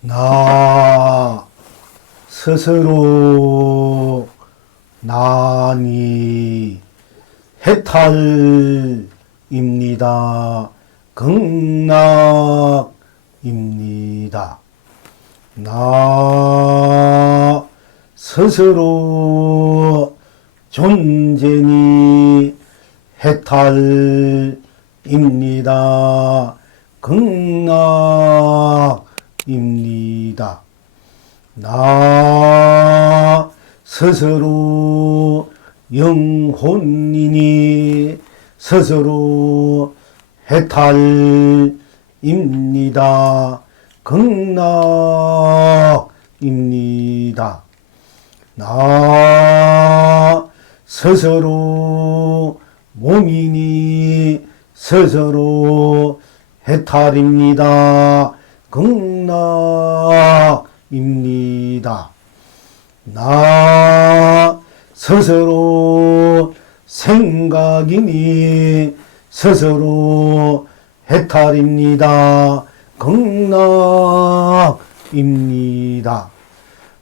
나 스스로 나니 해탈입니다. 극락입니다. 나 스스로 존재니 해탈입니다. 극락입니다. 나 스스로 영혼이니 스스로 해탈입니다. 극락입니다. 나 스스로 몸이니 스스로 해탈입니다. 극락입니다. 나 스스로 생각이니 스스로 해탈입니다. 극락입니다.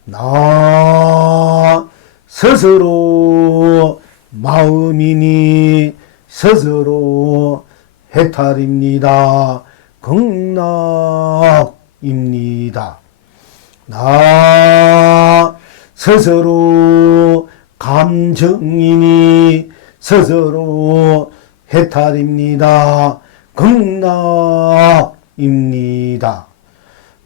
나 스스로 마음이니 스스로 해탈입니다. 극락입니다. 나 스스로 감정이니 스스로 해탈입니다. 극락입니다.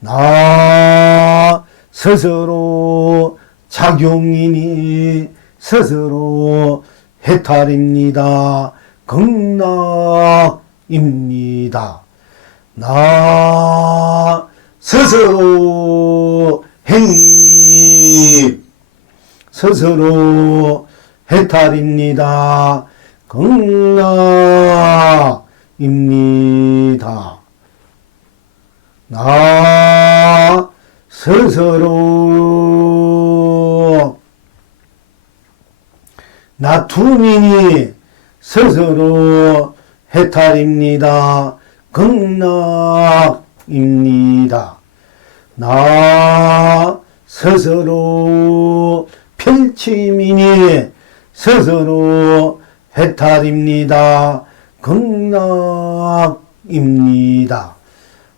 나 스스로 작용이니 스스로 해탈입니다. 극락입니다. 나 스스로 행위니 스스로 해탈입니다. 극락입니다. 나 스스로 나툼이니 스스로 해탈입니다. 극락입니다. 나 스스로 펼침이니 스스로 해탈입니다. 극락입니다.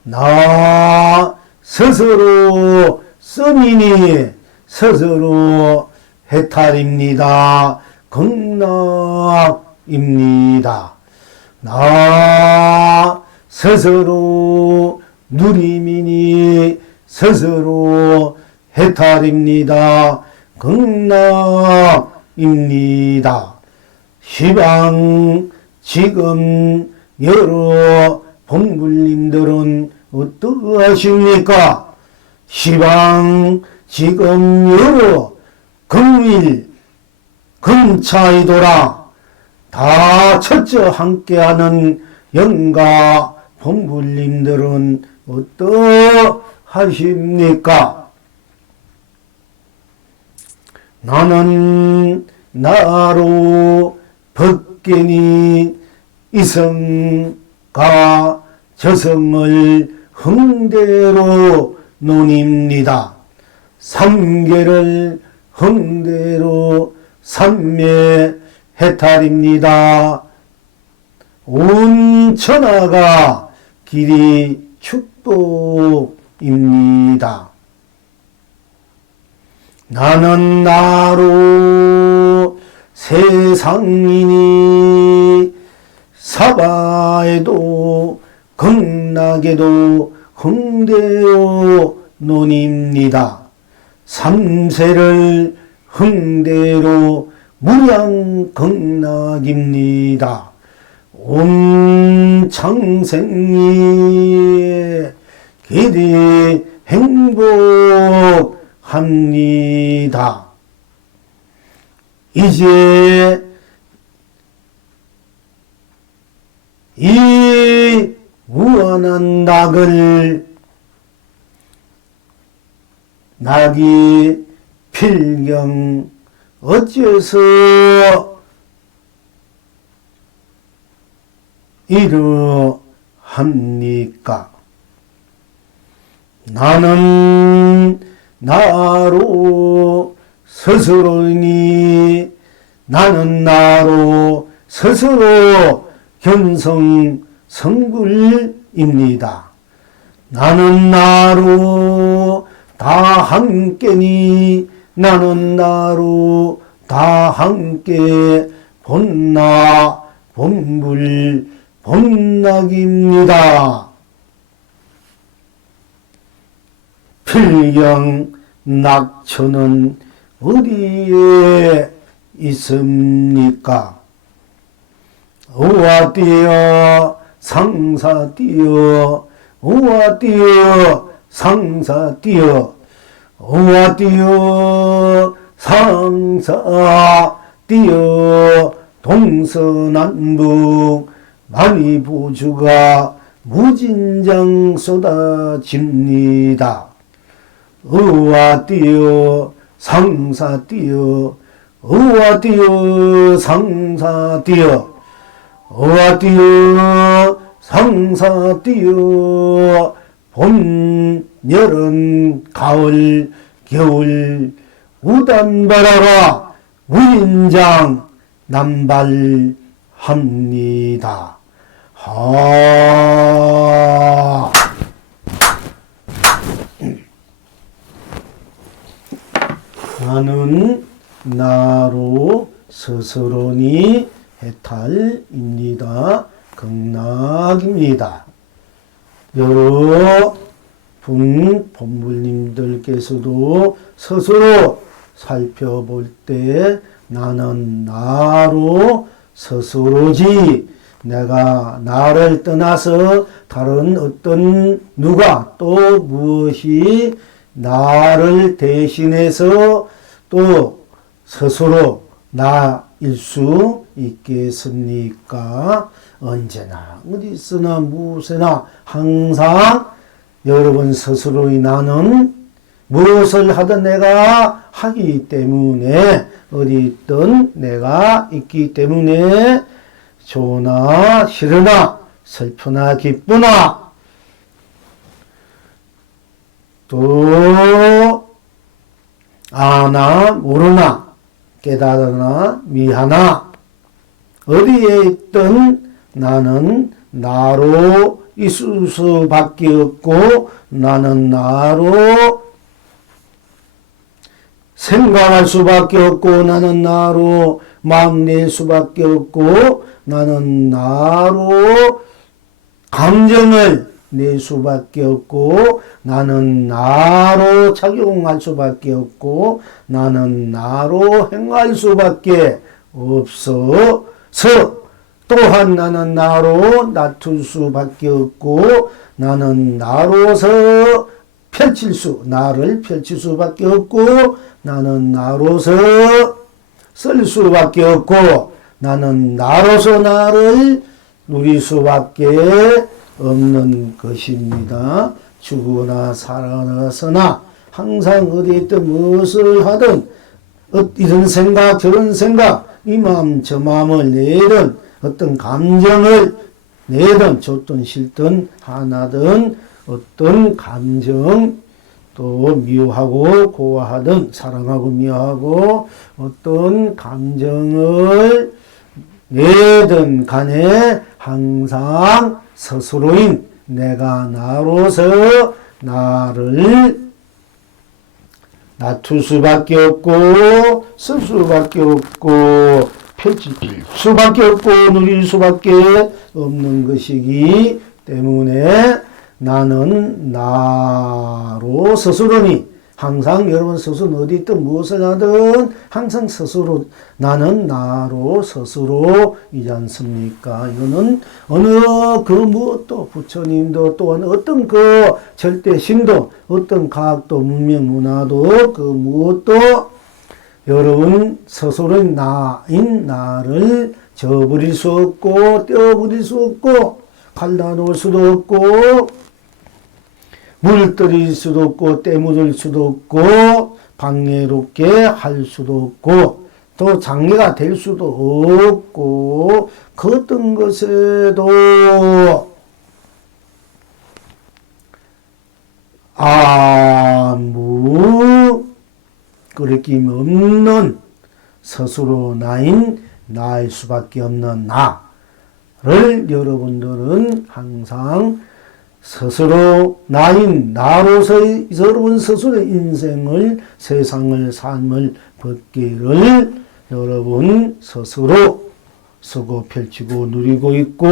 나 스스로 씀이니 스스로 해탈입니다. 극락입니다. 나 스스로 누림이니 스스로 해탈입니다. 극락입니다. 시방 지금 여러 봉불님들은 어떠하십니까? 시방 지금 여러 금일 금차이도라 다 첫째 함께하는 영가 봉불님들은 어떠하십니까? 나는 나로 벗견이 이성과 저성을 흥대로 논입니다. 삼계를 흥대로 삼매 해탈입니다. 온 천하가 길이 축복입니다. 나는 나로 세상이니 사바에도 극락에도 흥대로 논입니다. 삼세를 흥대로 무량극락입니다. 온 창생이 기대 행복합니다. 이제 이 무한한 낙을 낙이 필경 어째서 이러합니까? 나는 나로 스스로이니 나는 나로 스스로 견성 성불입니다. 나는 나로 다 함께니 나는 나로 다 함께 본나 본불 본낙입니다. 필경 낙천은 어디에 있습니까? 어와띠여 상사띠여 어와띠여 상사띠여 어와띠여 상사띠여 동서남북 만이보주가 무진장 쏟아집니다. 어와띠여 상사띠여 어와띠여 상사띠여 어와띠여 상사띠여 봄, 여름, 가을, 겨울 우단바라가 무인장 남발합니다. 나는 나로 스스로니 해탈입니다. 극락입니다. 여러 분 본불님들께서도 스스로 살펴볼 때 나는 나로 스스로지 내가 나를 떠나서 다른 어떤 누가 또 무엇이 나를 대신해서 또 스스로 나일 수 있겠습니까? 언제나 어디 있으나 무엇에나 항상 여러분 스스로의 나는 무엇을 하든 내가 하기 때문에 어디 있든 내가 있기 때문에 좋으나 싫으나 슬프나 기쁘나 또 아나 모르나 깨달으나 미하나 어디에 있든 나는 나로 있을 수밖에 없고 나는 나로 생각할 수밖에 없고 나는 나로 마음 낼 수밖에 없고 나는 나로 감정을 낼 수밖에 없고 나는 나로 작용할 수밖에 없고 나는 나로 행할 수밖에 없어서 또한 나는 나로 놔둘 수밖에 없고 나는 나로서 나를 펼칠 수밖에 없고 나는 나로서 쓸 수밖에 없고 나는 나로서 나를 누릴 수밖에 없는 것입니다. 죽으나 살아서나 항상 어디 있든 무엇을 하든 이런 생각 저런 생각 이 마음 저 마음을 내든 어떤 감정을 내든 좋든 싫든 하나든 어떤 감정 또 미워하고 고화하든 사랑하고 미워하고 어떤 감정을 내든 간에 항상 스스로인 내가 나로서 나를 놔둘 수밖에 없고 쓸 수밖에 없고 펼칠 수밖에 없고 누릴 수밖에 없는 것이기 때문에 나는 나로 스스로니 항상 여러분 스스로 어디 있든 무엇을 하든 항상 스스로 나는 나로 스스로이지 않습니까? 이거는 어느 그 무엇도 부처님도 또한 어떤 그 절대신도 어떤 과학도 문명 문화도 그 무엇도 여러분 스스로의 나인 나를 저버릴 수 없고 떼어버릴 수 없고 갈라놓을 수도 없고 물들일 수도 없고 때묻을 수도 없고 방해롭게 할 수도 없고 또 장애가 될 수도 없고 그 어떤 것에도 아무 끄리낌 없는 스스로 나일 수밖에 없는 나를 여러분들은 항상 스스로 나로서의 여러분 스스로의 인생을, 세상을, 삶을, 법계를 여러분 스스로 쓰고 펼치고 누리고 있고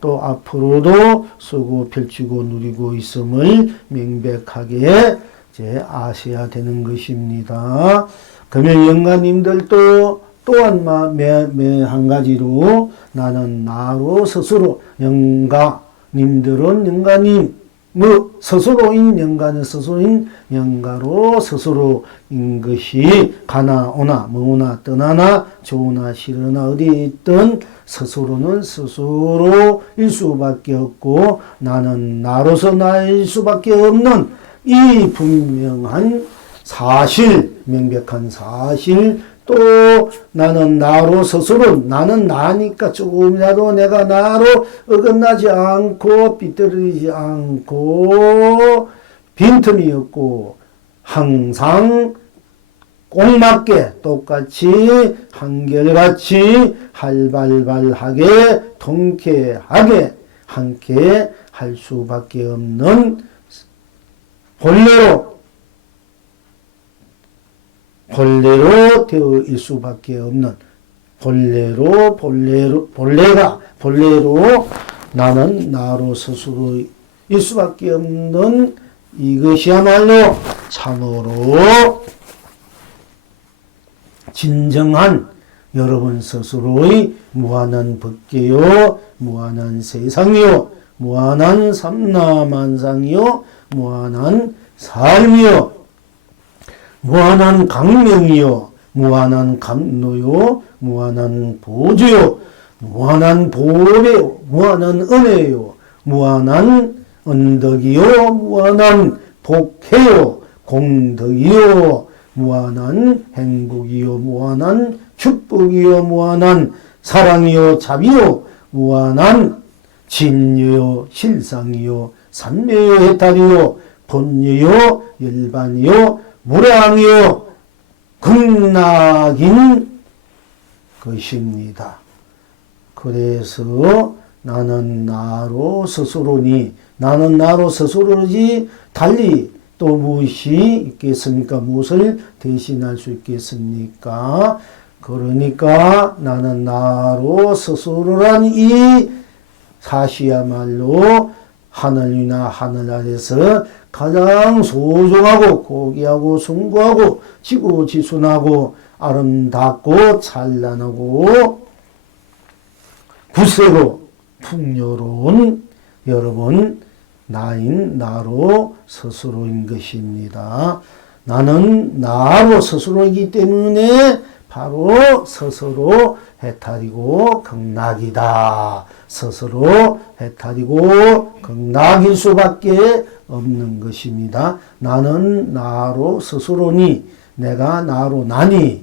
또 앞으로도 쓰고 펼치고 누리고 있음을 명백하게 이제 아셔야 되는 것입니다. 그러면 영가님들도 또한 매 한 가지로 나는 나로 스스로 영가님들은 영가님 스스로인 영가는 스스로인 영가로 스스로인 것이 가나 오나 뭐나 떠나나 좋으나 싫으나 어디에 있든 스스로는 스스로일 수밖에 없고 나는 나로서 나일 수밖에 없는 이 분명한 사실, 명백한 사실, 또 나는 나로 스스로, 나는 나니까 조금이라도 내가 나로 어긋나지 않고 삐뚤어지지 않고 빈틈이 없고 항상 꼭 맞게 똑같이 한결같이 활발하게 통쾌하게 함께 할 수밖에 없는 본래로 되어 있을 수밖에 없는 본래로 나는 나로 스스로일 수밖에 없는 이것이야말로 참으로 진정한 여러분 스스로의 무한한 법계요, 무한한 세상이요, 무한한 삼라만상이요, 무한한 삶이요, 무한한 강명이요, 무한한 감노요, 무한한 보조요, 무한한 보배요, 무한한 은혜요, 무한한 언덕이요, 무한한 복혜요, 공덕이요, 무한한 행복이요, 무한한 축복이요, 무한한 사랑이요, 자비요, 무한한 진여요, 실상이요, 삼매요, 해탈이요, 본여요, 열반이요, 무량이요, 극락인 것입니다. 그래서 나는 나로 스스로니, 나는 나로 스스로지 달리 또 무엇이 있겠습니까? 무엇을 대신할 수 있겠습니까? 그러니까 나는 나로 스스로란 이 사시야말로 하늘 위나 하늘 아래서 가장 소중하고 고귀하고 숭고하고 지고지순하고 아름답고 찬란하고 굳세고 풍요로운 여러분 나인 나로 스스로인 것입니다. 나는 나로 스스로이기 때문에 바로 스스로 해탈이고 극락이다. 스스로 해탈이고 극락일 수밖에 없는 것입니다. 나는 나로 스스로니, 내가 나로 나니,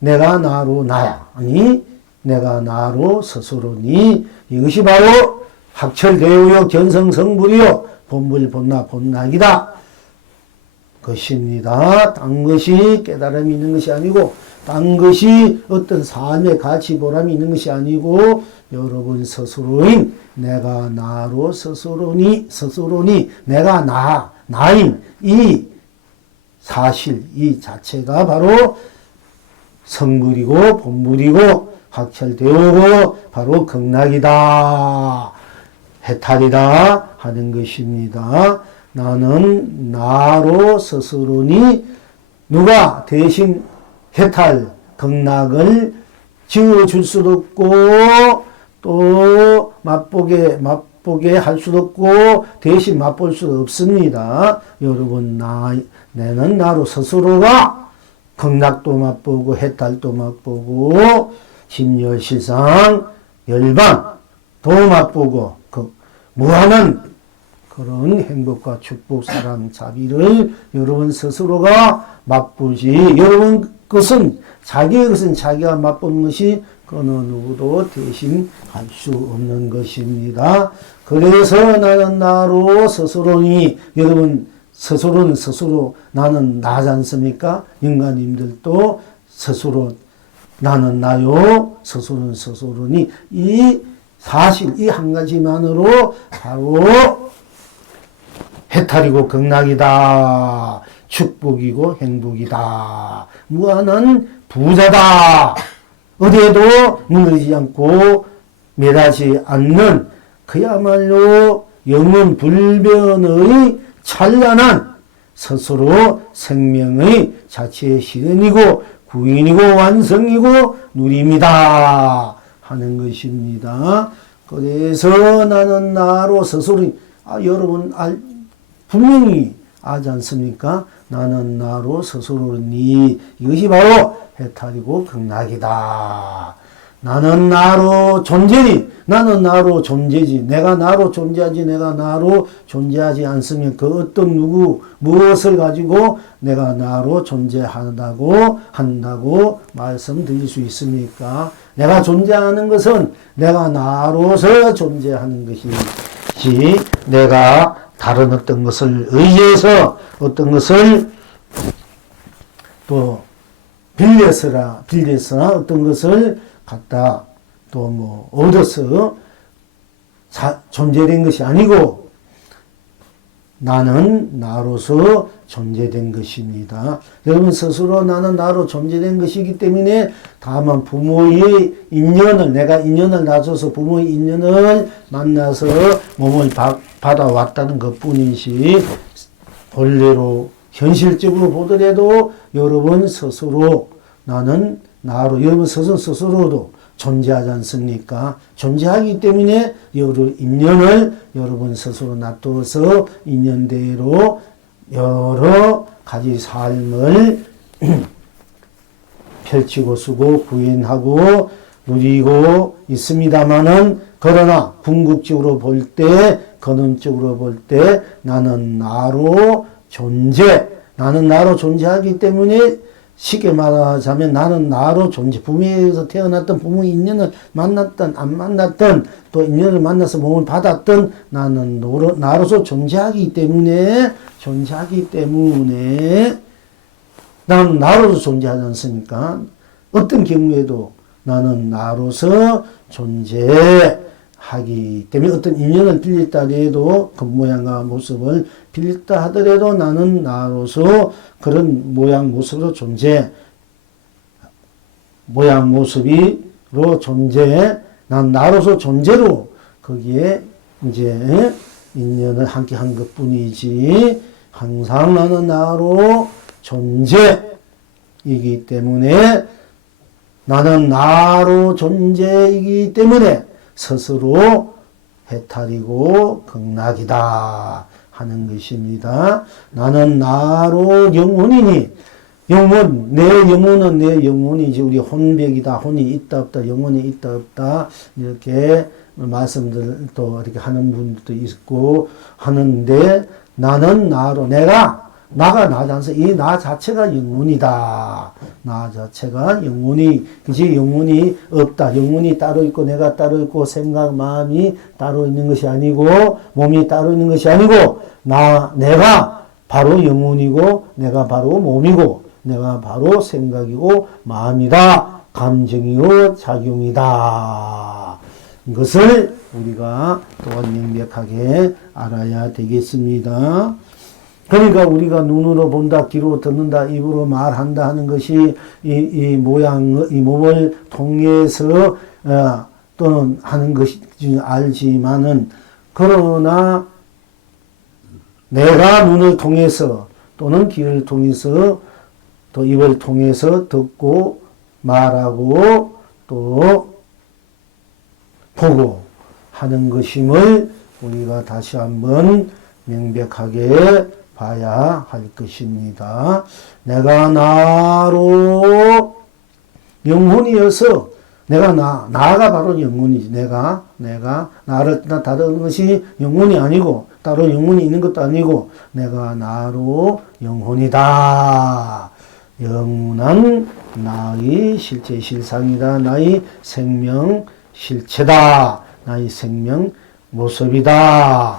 내가 나로 나야, 아니 내가 나로 스스로니, 이것이 바로 학철대오요 견성성불이요 본불 본나 본락이다 것입니다. 딴 것이 깨달음이 있는 것이 아니고 딴 것이 어떤 삶의 가치 보람이 있는 것이 아니고 여러분 스스로인 내가 나로 스스로니 내가 나인 이 사실 이 자체가 바로 성불이고 본불이고 학철대오고 바로 극락이다 해탈이다 하는 것입니다. 나는 나로 스스로니 누가 대신 해탈, 극락을 지어줄 수도 없고 또 맛보게 할 수도 없고 대신 맛볼 수도 없습니다. 여러분 내는 나로 스스로가 극락도 맛보고 해탈도 맛보고 심려실상 열반도 맛보고 그 무한한 그런 행복과 축복, 사랑, 자비를 여러분 스스로가 맛보지. 여러분 것은 자기의 것은 자기가 맛보는 것이 어느 누구도 대신 할 수 없는 것입니다. 그래서 나는 나로 스스로니 여러분 스스로는 스스로 나는 나지 않습니까? 인간님들도 스스로 나는 나요, 스스로는 스스로니 이 사실 이 한 가지만으로 바로 해탈이고 극락이다. 축복이고 행복이다. 무한한 부자다. 어디에도 무너지지 않고 매다지 않는 그야말로 영원 불변의 찬란한 스스로 생명의 자체의 실현이고 구인이고 완성이고 누림이다 하는 것입니다. 그래서 나는 나로 스스로 여러분 분명히 알지 않습니까? 나는 나로 스스로니 이것이 바로 해탈이고 극락이다. 나는 나로 존재니 나는 나로 존재지. 내가 나로 존재하지 내가 나로 존재하지 않으면 그 어떤 누구 무엇을 가지고 내가 나로 존재한다고 한다고 말씀드릴 수 있습니까? 내가 존재하는 것은 내가 나로서 존재하는 것이지 내가 다른 어떤 것을 의지해서 어떤 것을 또 빌려서나 어떤 것을 갖다 또 뭐 얻어서 존재된 것이 아니고 나는 나로서 존재된 것입니다. 여러분 스스로 나는 나로 존재된 것이기 때문에 다만 부모의 인연을 내가 인연을 나눠서 부모의 인연을 만나서 몸을 받아왔다는 것뿐이지 본래로 현실적으로 보더라도 여러분 스스로 나는 나로 여러분 스스로도 존재하지 않습니까? 존재하기 때문에 여러 인연을 여러분 스스로 놔두어서 인연대로 여러 가지 삶을 펼치고 쓰고 구현하고 누리고 있습니다마는 그러나 궁극적으로 볼 때 근원적으로 볼 때 나는 나로 존재하기 때문에 쉽게 말하자면 나는 나로 존재, 부모에서 태어났던 부모의 인연을 만났던 안 만났던 또 인연을 만나서 몸을 받았던 나는 나로서 존재하기 때문에 나는 나로서 존재하지 않습니까? 어떤 경우에도 나는 나로서 존재하기 때문에 어떤 인연을 빌렸다 하더라도 그 모양과 모습을 빌렸다 하더라도 나는 나로서 그런 모양 모습으로 난 나로서 존재로 거기에 이제 인연을 함께 한 것 뿐이지 항상 나는 나로 존재이기 때문에 나는 나로 존재이기 때문에 스스로 해탈이고 극락이다 하는 것입니다. 나는 나로 영혼이니 내 영혼은 내 영혼이지 우리 혼백이다. 혼이 있다 없다. 영혼이 있다 없다. 이렇게 말씀들 또 이렇게 하는 분들도 있고 하는데 나는 나로 나가 나지 않습니까? 이 나 자체가 영혼이다. 나 자체가 영혼이 없다. 영혼이 따로 있고 내가 따로 있고 생각, 마음이 따로 있는 것이 아니고 몸이 따로 있는 것이 아니고 내가 바로 영혼이고 내가 바로 몸이고 내가 바로 생각이고 마음이다. 감정이고 작용이다. 이것을 우리가 또한 명백하게 알아야 되겠습니다. 그러니까 우리가 눈으로 본다, 귀로 듣는다, 입으로 말한다 하는 것이 이 몸을 통해서 또는 하는 것이 알지만은 그러나 내가 눈을 통해서 또는 귀를 통해서 또 입을 통해서 듣고 말하고 또 보고 하는 것임을 우리가 다시 한번 명백하게 봐야 할 것입니다. 내가 나로 영혼이어서 나가 바로 영혼이지. 내가 나를 다른 것이 영혼이 아니고 따로 영혼이 있는 것도 아니고 내가 나로 영혼이다. 영원한 나의 실제 실상이다. 나의 생명 실체다. 나의 생명 모습이다.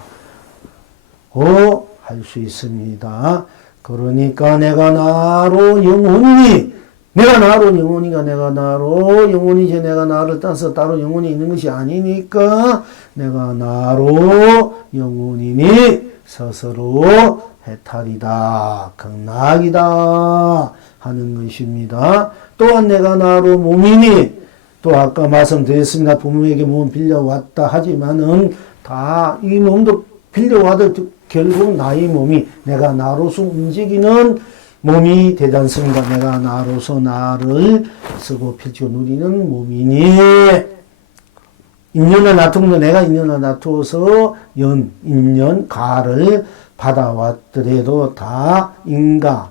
할 수 있습니다. 그러니까 내가 나로 영혼이니, 내가 나로 영혼이가 내가 나로 영혼이지 내가 나를 따서 따로 영혼이 있는 것이 아니니까 내가 나로 영혼이니 스스로 해탈이다, 극락이다 하는 것입니다. 또한 내가 나로 몸이니, 또 아까 말씀드렸습니다. 부모에게 몸을 빌려왔다 하지만은 다 이 몸도 빌려와도 결국 나의 몸이 내가 나로서 움직이는 몸이 되지 않습니까? 내가 나로서 나를 쓰고 펼치고 누리는 몸이니, 인연을 놔두면 내가 인연을 놔두어서 인연, 가를 받아왔더라도 다 인가,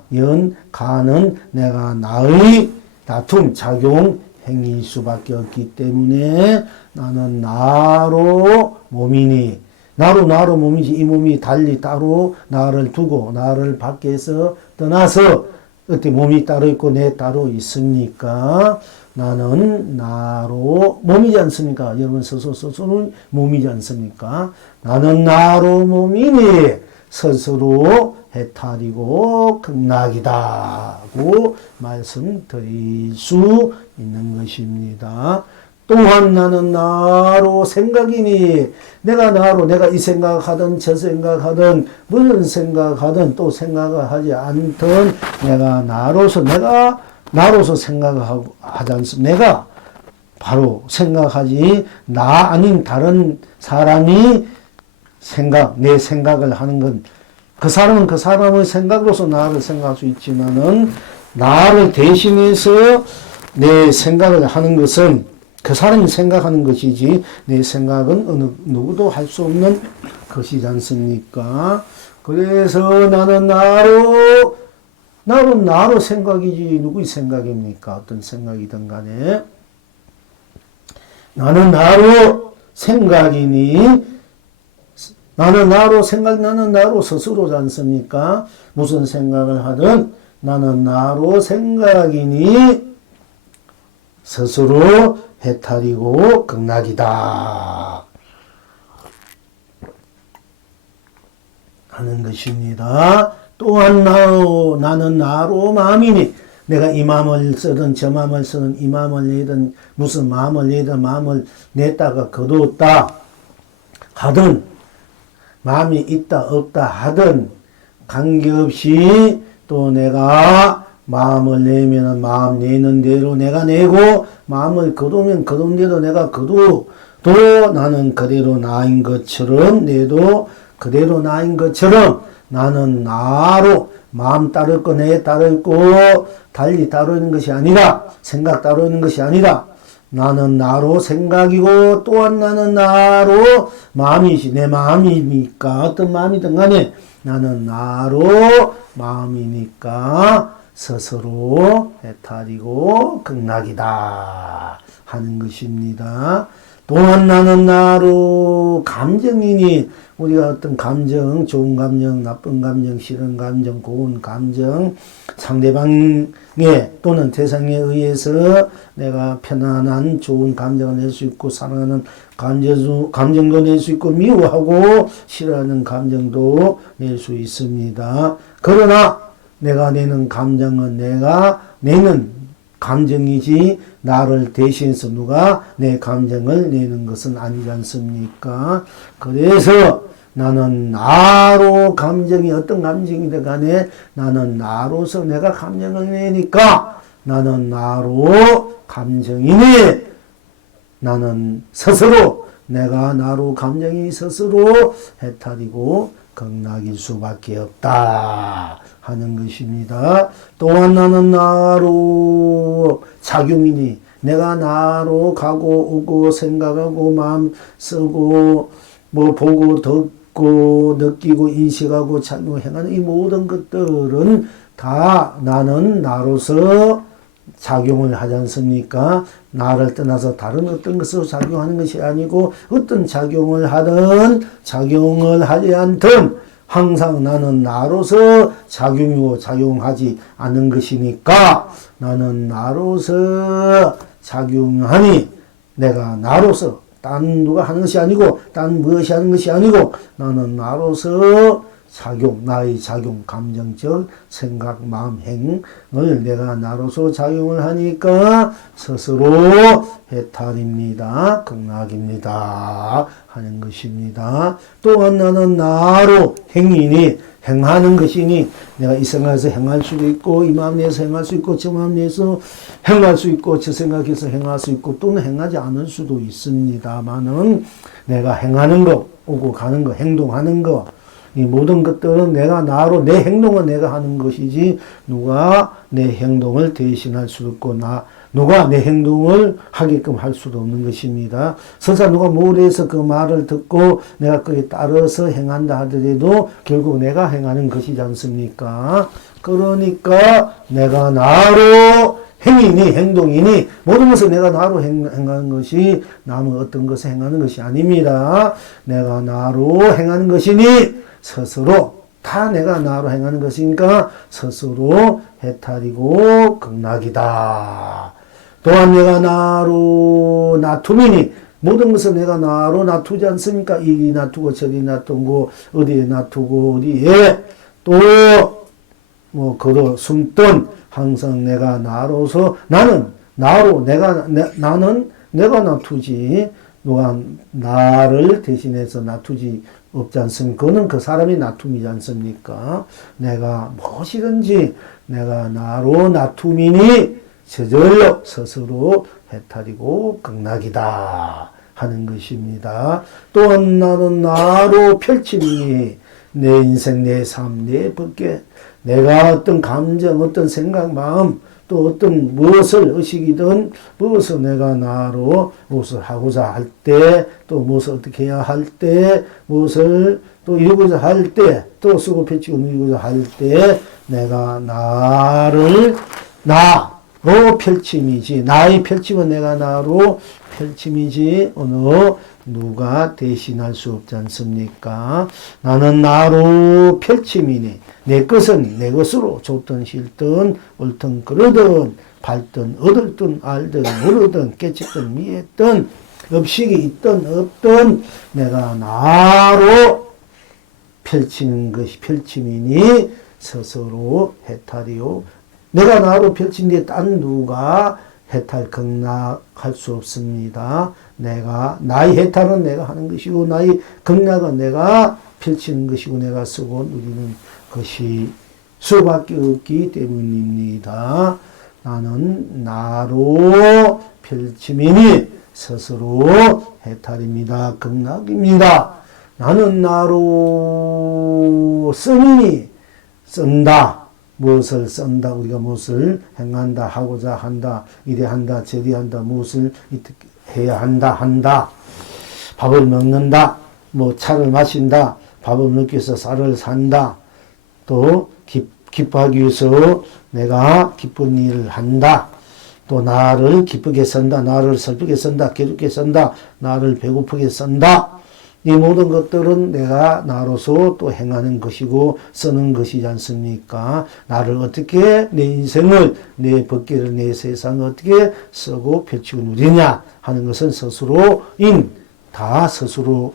가는 내가 나의 다툼, 작용, 행위일 수밖에 없기 때문에 나는 나로 몸이니, 나로 몸이지 이 몸이 달리 따로 나를 두고 나를 밖에서 떠나서 어때 몸이 따로 있고 내 따로 있습니까? 나는 나로 몸이지 않습니까? 여러분 스스로는 몸이지 않습니까? 나는 나로 몸이니 스스로 해탈이고 극락이다고 말씀드릴 수 있는 것입니다. 또한 나는 나로 생각이니, 내가 나로 내가 이 생각하든 저 생각하든 무슨 생각하든 또 생각을 하지 않든 내가 나로서 생각을 하지 않습니다. 내가 바로 생각하지 나 아닌 다른 사람이 내 생각을 하는 건 그 사람은 그 사람의 생각으로서 나를 생각할 수 있지만은 나를 대신해서 내 생각을 하는 것은 그 사람이 생각하는 것이지 내 생각은 어느 누구도 할 수 없는 것이지 않습니까? 그래서 나는 나로 생각이지 누구의 생각입니까? 어떤 생각이든 간에 나는 나로 생각이니, 나는 나로 스스로지 않습니까? 무슨 생각을 하든 나는 나로 생각이니 스스로 해탈이고 극락이다 하는 것입니다. 또한 나는 나로 마음이니, 내가 이 마음을 쓰든 저 마음을 쓰든 이 마음을 내든 무슨 마음을 내든 마음을 냈다가 거두었다 하든 마음이 있다 없다 하든 관계없이 또 내가 마음을 내면은 마음 내는 대로 내가 내고 마음을 거두면 거둔 대로 내가 거두도 나는 그대로 나인 것처럼 내도 그대로 나인 것처럼 나는 나로 마음 따를 거 내 따를 거 달리 따르는 것이 아니라 생각 따르는 것이 아니라 나는 나로 생각이고 또한 나는 나로 마음이지 내 마음이니까 어떤 마음이든 간에 나는 나로 마음이니까 스스로 해탈이고 극락이다 하는 것입니다. 또한 나는 나로 감정이니, 우리가 어떤 감정, 좋은 감정, 나쁜 감정, 싫은 감정, 고운 감정, 상대방에 또는 대상에 의해서 내가 편안한 좋은 감정을 낼 수 있고 사랑하는 감정도 낼 수 있고 미워하고 싫어하는 감정도 낼 수 있습니다. 그러나 내가 내는 감정은 내가 내는 감정이지 나를 대신해서 누가 내 감정을 내는 것은 아니지 않습니까? 그래서 나는 나로 감정이 어떤 감정이든 간에 나는 나로서 내가 감정을 내니까 나는 나로 감정이니 나는 스스로 내가 나로 감정이 스스로 해탈이고 극락일 수밖에 없다 하는 것입니다. 또한 나는 나로 작용이니 내가 나로 가고 오고 생각하고 마음 쓰고 뭐 보고 듣고 느끼고 인식하고 작용 행하는 이 모든 것들은 다 나는 나로서 작용을 하지 않습니까? 나를 떠나서 다른 어떤 것으로 작용하는 것이 아니고 어떤 작용을 하든 작용을 하지 않든 항상 나는 나로서 작용이고 작용하지 않는 것이니까 나는 나로서 작용하니 내가 나로서 딴 누가 하는 것이 아니고 딴 무엇이 하는 것이 아니고 나는 나로서 작용, 나의 작용, 감정적 생각, 마음, 행을 내가 나로서 작용을 하니까 스스로 해탈입니다. 극락입니다. 하는 것입니다. 또한 나는 나로 행이니 행하는 것이니 내가 이 생각에서 행할 수도 있고 이 마음 내에서 행할 수 있고 저 마음 내에서 행할 수 있고 저 생각에서 행할 수 있고 또는 행하지 않을 수도 있습니다만은 내가 행하는 거, 오고 가는 거, 행동하는 거 이 모든 것들은 내가 나로 내 행동은 내가 하는 것이지 누가 내 행동을 대신할 수 없고 누가 내 행동을 하게끔 할 수도 없는 것입니다. 설사 누가 모래에서 그 말을 듣고 내가 그에 따라서 행한다 하더라도 결국 내가 행하는 것이지 않습니까? 그러니까 내가 나로 행이니 행동이니 모든 것을 내가 나로 행하는 것이 남의 어떤 것을 행하는 것이 아닙니다. 내가 나로 행하는 것이니 스스로 다 내가 나로 행하는 것이니까 스스로 해탈이고 극락이다. 또한 내가 나로 놔둠이니 모든 것을 내가 나로 놔두지 않습니까? 이리 놔두고 저리 놔두고 어디에 놔두고 어디에 또 뭐 걸어 숨든 항상 내가 나로서 나는 나로 나는 내가 놔두지 누가 나를 대신해서 놔두지 없지 않습니까? 그거는 그 사람이 놔둠이지 않습니까? 내가 무엇이든지 내가 나로 놔둠이니 저절로 스스로 해탈이고 극락이다 하는 것입니다. 또한 나는 나로 펼치니 내 인생, 내 삶, 내 법계 내가 어떤 감정, 어떤 생각, 마음 또 어떤 무엇을 의식이든 무엇을 내가 나로 무엇을 하고자 할 때 또 무엇을 어떻게 해야 할 때 무엇을 또 이루고자 할 때 또 쓰고 펼치고 누리고자 할 때 내가 나로 펼침이지 나의 펼침은 내가 나로 펼침이지 어느 누가 대신할 수 없지 않습니까? 나는 나로 펼침이니 내 것은 내 것으로 좋든 싫든 옳든 그러든 밝든 어들든 알든 모르든 깨쳤든 미했든 업식이 있든 없든 내가 나로 펼치는 것이 펼침이니 스스로 해탈이요. 내가 나로 펼친 뒤에 딴 누가 해탈 극락할 수 없습니다. 나의 해탈은 내가 하는 것이고 나의 극락은 내가 펼치는 것이고 내가 쓰고 누리는 것이 수밖에 없기 때문입니다. 나는 나로 펼침이니 스스로 해탈입니다. 극락입니다. 나는 나로 쓰니 쓴다. 무엇을 쓴다. 우리가 무엇을 행한다. 하고자 한다. 이래 한다. 저래 한다. 무엇을 해야 한다. 밥을 먹는다. 뭐 차를 마신다. 밥을 먹기 위해서 쌀을 산다. 또 기뻐하기 위해서 내가 기쁜 일을 한다. 또 나를 기쁘게 쓴다. 나를 슬프게 쓴다. 괴롭게 쓴다. 나를 배고프게 쓴다. 이 모든 것들은 내가 나로서 또 행하는 것이고 쓰는 것이지 않습니까? 나를 어떻게 내 인생을 내 법계를 내 세상을 어떻게 쓰고 펼치고 누리냐 하는 것은 다 스스로에게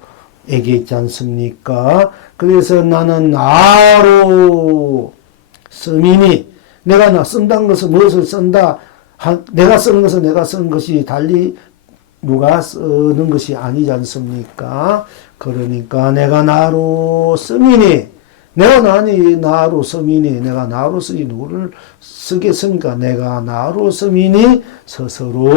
있지 않습니까? 그래서 나는 나로 쓰미니 내가 쓴다는 것은 무엇을 쓴다? 내가 쓰는 것은 내가 쓰는 것이 달리 누가 쓰는 것이 아니지 않습니까? 그러니까 내가 나로 쓰미니 내가 나로 쓰미니 내가 나로 쓰지 누구를 쓰겠습니까? 내가 나로 쓰미니 스스로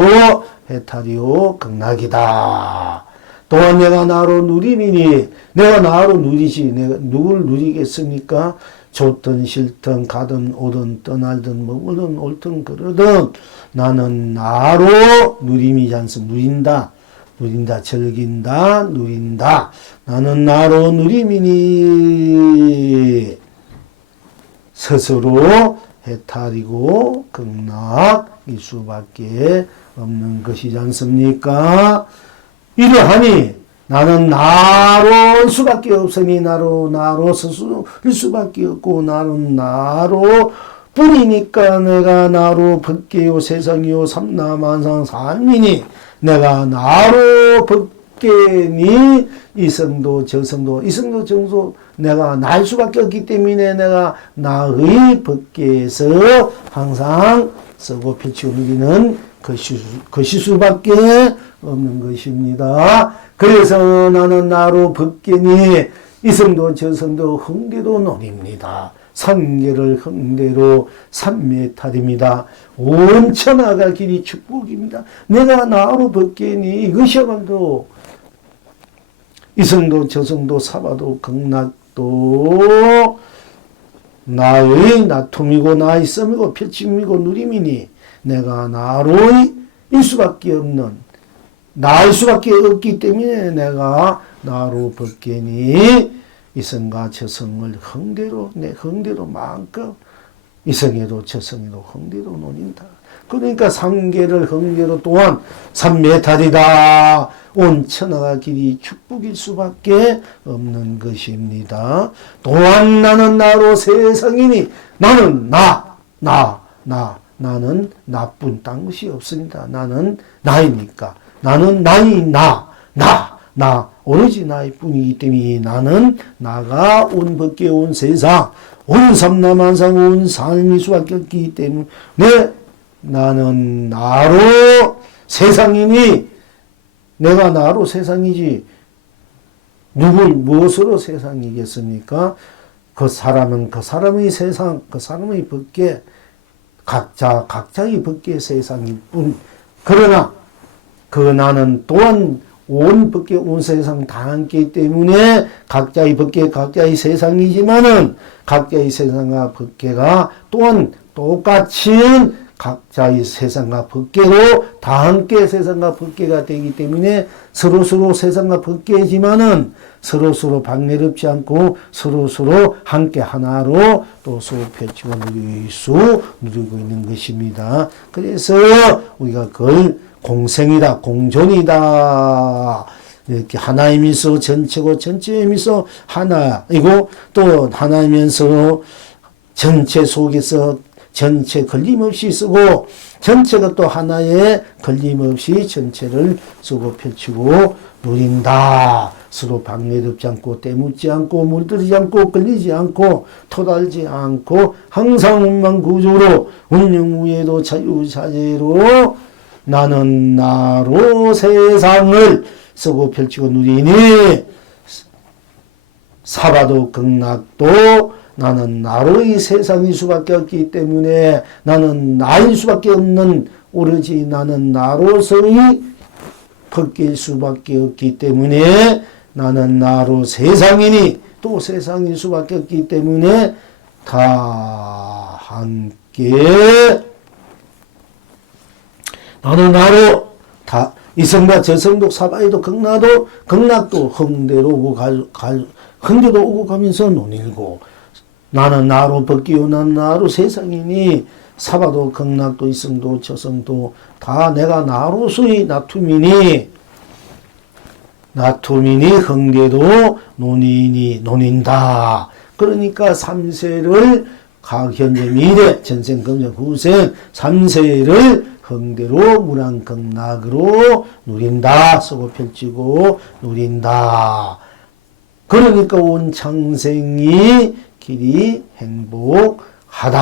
해탈이요 극락이다. 또한 내가 나로 누리미니 내가 나로 누리지 내가 누구를 누리겠습니까? 좋든 싫든 가든 오든 떠날든 머물든 옳든 그러든 나는 나로 누림이지 않습니까? 누린다 즐긴다 누린다 나는 나로 누림이니 스스로 해탈이고 극락일 수밖에 없는 것이지 않습니까? 이러하니 나는 나로일 수밖에 없으니 나로 스스로일 수밖에 없고 나는 나로 뿐이니까 내가 나로 법계요 세상이요 삼라만상 삶이니 내가 나로 벗개니 이성도 저성도 이성도 정도 내가 날 수밖에 없기 때문에 내가 나의 벗개에서 항상 쓰고 펼치고 누리는 것이 수밖에 없는 것입니다. 그래서 나는 나로 벗개니 이성도 저성도 흥대도 논입니다. 상계를 흥대로 삼매탈입니다. 온 천하가 길이 축복입니다. 내가 나로 벗개니 이것이야말로 이성도 저성도 사바도 극락도 나의 나툼이고 나의 썸이고 펼침이고 누림이니 내가 나로의 일 수밖에 없는 나일 수밖에 없기 때문에 내가 나로 벗개니 이성과 저성을 흥대로 내 흥대로 마음껏 이성에도 저성에도 흥대로 논인다. 그러니까 상계를 흥대로 또한 삼매탈이다. 온 천하가 길이 축복일 수밖에 없는 것입니다. 또한 나는 나로 세상이니 나는 나는 나뿐 딴 것이 없습니다. 나는 나이니까 나는 나이 나 오로지 나일 뿐이기 때문에 나는 나가 온 밖에 온 세상 온 삼라만상 온 삶일 수밖에 없기 때문에 나는 나로 세상이니 내가 나로 세상이지 무엇으로 세상이겠습니까? 그 사람은 그 사람의 세상 그 사람의 밖에 각자의 밖에 세상일 뿐 그러나 그 나는 또한 온 밖에 온 세상 다 함께 때문에 각자의 밖에 각자의 세상이지만은 각자의 세상과 밖에가 또한 똑같이 각자의 세상과 밖에로 다 함께 세상과 밖에가 되기 때문에 서로서로 세상과 밖에지만은 서로서로 방해롭지 않고 서로서로 함께 하나로 또 서로 펼치고 누리고 있는 것입니다. 그래서 우리가 그걸 공생이다, 공존이다. 이렇게 하나이면서 전체고 전체이면서 하나이고 또 하나이면서 전체 속에서 전체 걸림없이 쓰고 전체가 또 하나에 걸림없이 전체를 쓰고 펼치고 누린다. 서로 방해롭지 않고 때묻지 않고 물들이지 않고 걸리지 않고 토달지 않고 항상 원만 구조로 운영우에도 자유자재로 나는 나로 세상을 쓰고 펼치고 누리니 사바도 극락도 나는 나로의 세상일 수밖에 없기 때문에 나는 나일 수밖에 없는 오로지 나는 나로서의 벗길 수밖에 없기 때문에 나는 나로 세상이니 또 세상일 수밖에 없기 때문에 다 함께 나는 나로 다 이성과 저성도 사바이도 극락도 흥대로 오고 흥대도 오고 가면서 논일고 나는 나로 벗기요 나는 나로 세상이니 사바도 극락도 이성도 저성도 다 내가 나로서의 나툼이니 흥대도 논인다. 그러니까 삼세를 가현재 미래 전생 금생 후생 삼세를 흥대로 무량극락으로 누린다. 쓰고 펼치고 누린다. 그러니까 온 창생이 길이 행복하다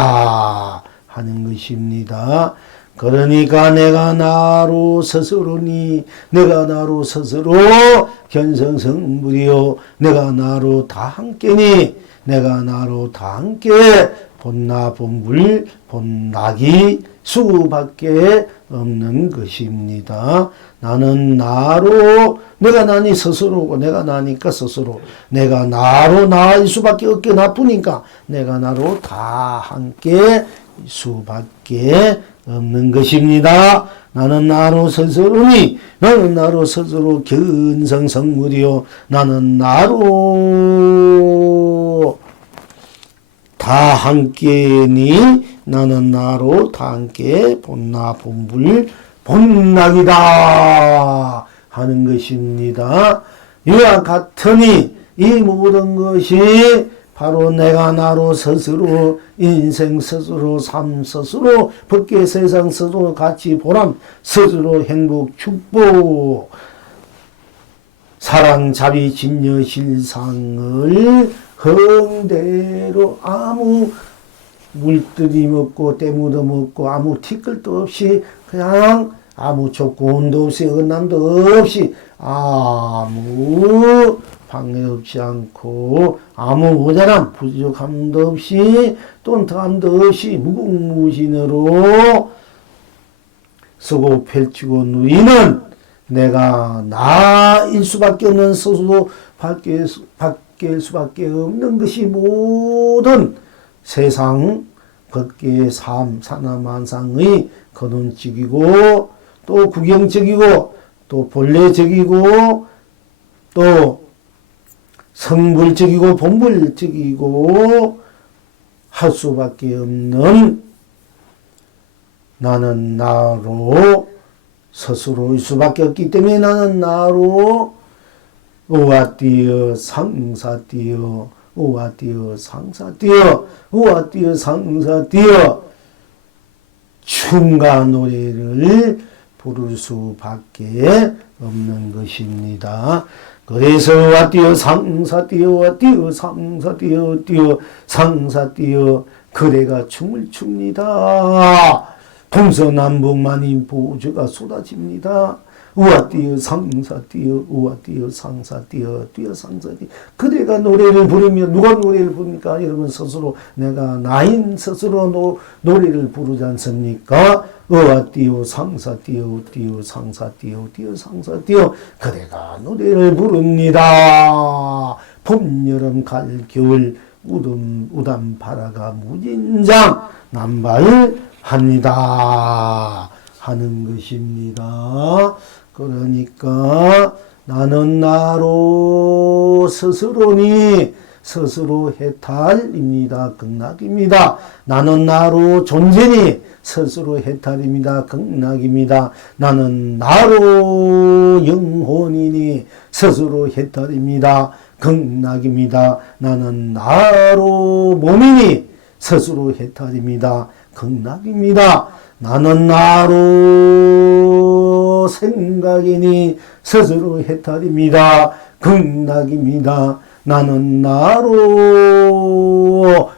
하는 것입니다. 그러니까 내가 나로 스스로니 내가 나로 스스로 견성성불이요 내가 나로 다 함께니 내가 나로 다 함께 본나 본불 본낙이 수밖에 없는 것입니다. 나는 나로 내가 나니 스스로고 내가 나니까 스스로 내가 나로 나일 수밖에 없게 나쁘니까 내가 나로 다 함께 수밖에 없는 것입니다. 나는 나로 스스로니 나는 나로 스스로 견성성물이요 나는 나로 다 함께니 나는 나로 다 함께 본나 본불 본낙이다 하는 것입니다. 이와 같으니 이 모든 것이 바로 내가 나로 스스로 인생 스스로 삶 스스로 밖에 세상 스스로 같이 보람 스스로 행복 축복 사랑 자비 진여 실상을 흥대로 아무 물들이 없고 때묻어 먹고 아무 티끌도 없이 그냥 아무 조건도 없이 어긋남도 없이 아무 방해 없지 않고 아무 모자람 부족함도 없이 또는 더함도 없이 무궁무진으로 쓰고 펼치고 누리는 내가 나일 수밖에 없는 스스로 바뀔 수밖에 없는 것이 모든 세상 법계의 삶 산하만상의 근원적이고 또 구경적이고 또 본래적이고 또 성불적이고 본불적이고 할 수밖에 없는 나는 나로 스스로일 수밖에 없기 때문에 나는 나로 우아띠어 상사띠어 우아띠어 상사띠어 우아띠어 상사띠어 춤과 노래를 부를 수밖에 없는 것입니다. 그래서 우아띠어 상사띠어 우아띠어 상사띠어 띠어 상사띠어 그대가 춤을 춥니다. 동서남북만이 보조가 쏟아집니다. 우아띠어 상사띠어 우아띠어 상사띠어 띠어 상사띠어 그대가 노래를 부르면 누가 노래를 부릅니까? 여러분 스스로 내가 나인 스스로 노래를 부르지 않습니까? 우아띠어 상사띠어 띠어 상사띠어 띠어 상사띠어 그대가 노래를 부릅니다. 봄 여름 가을 겨울 우담 바라가 무진장 남발합니다 하는 것입니다. 그러니까 나는 나로 스스로니 스스로 해탈입니다. 극락입니다. 나는 나로 존재니 스스로 해탈입니다. 극락입니다. 나는 나로 영혼이니 스스로 해탈입니다. 극락입니다. 나는 나로 몸이니 스스로 해탈입니다. 극락입니다. 나는 나로 생각이니 스스로 해탈입니다. 극락입니다. 나는 나로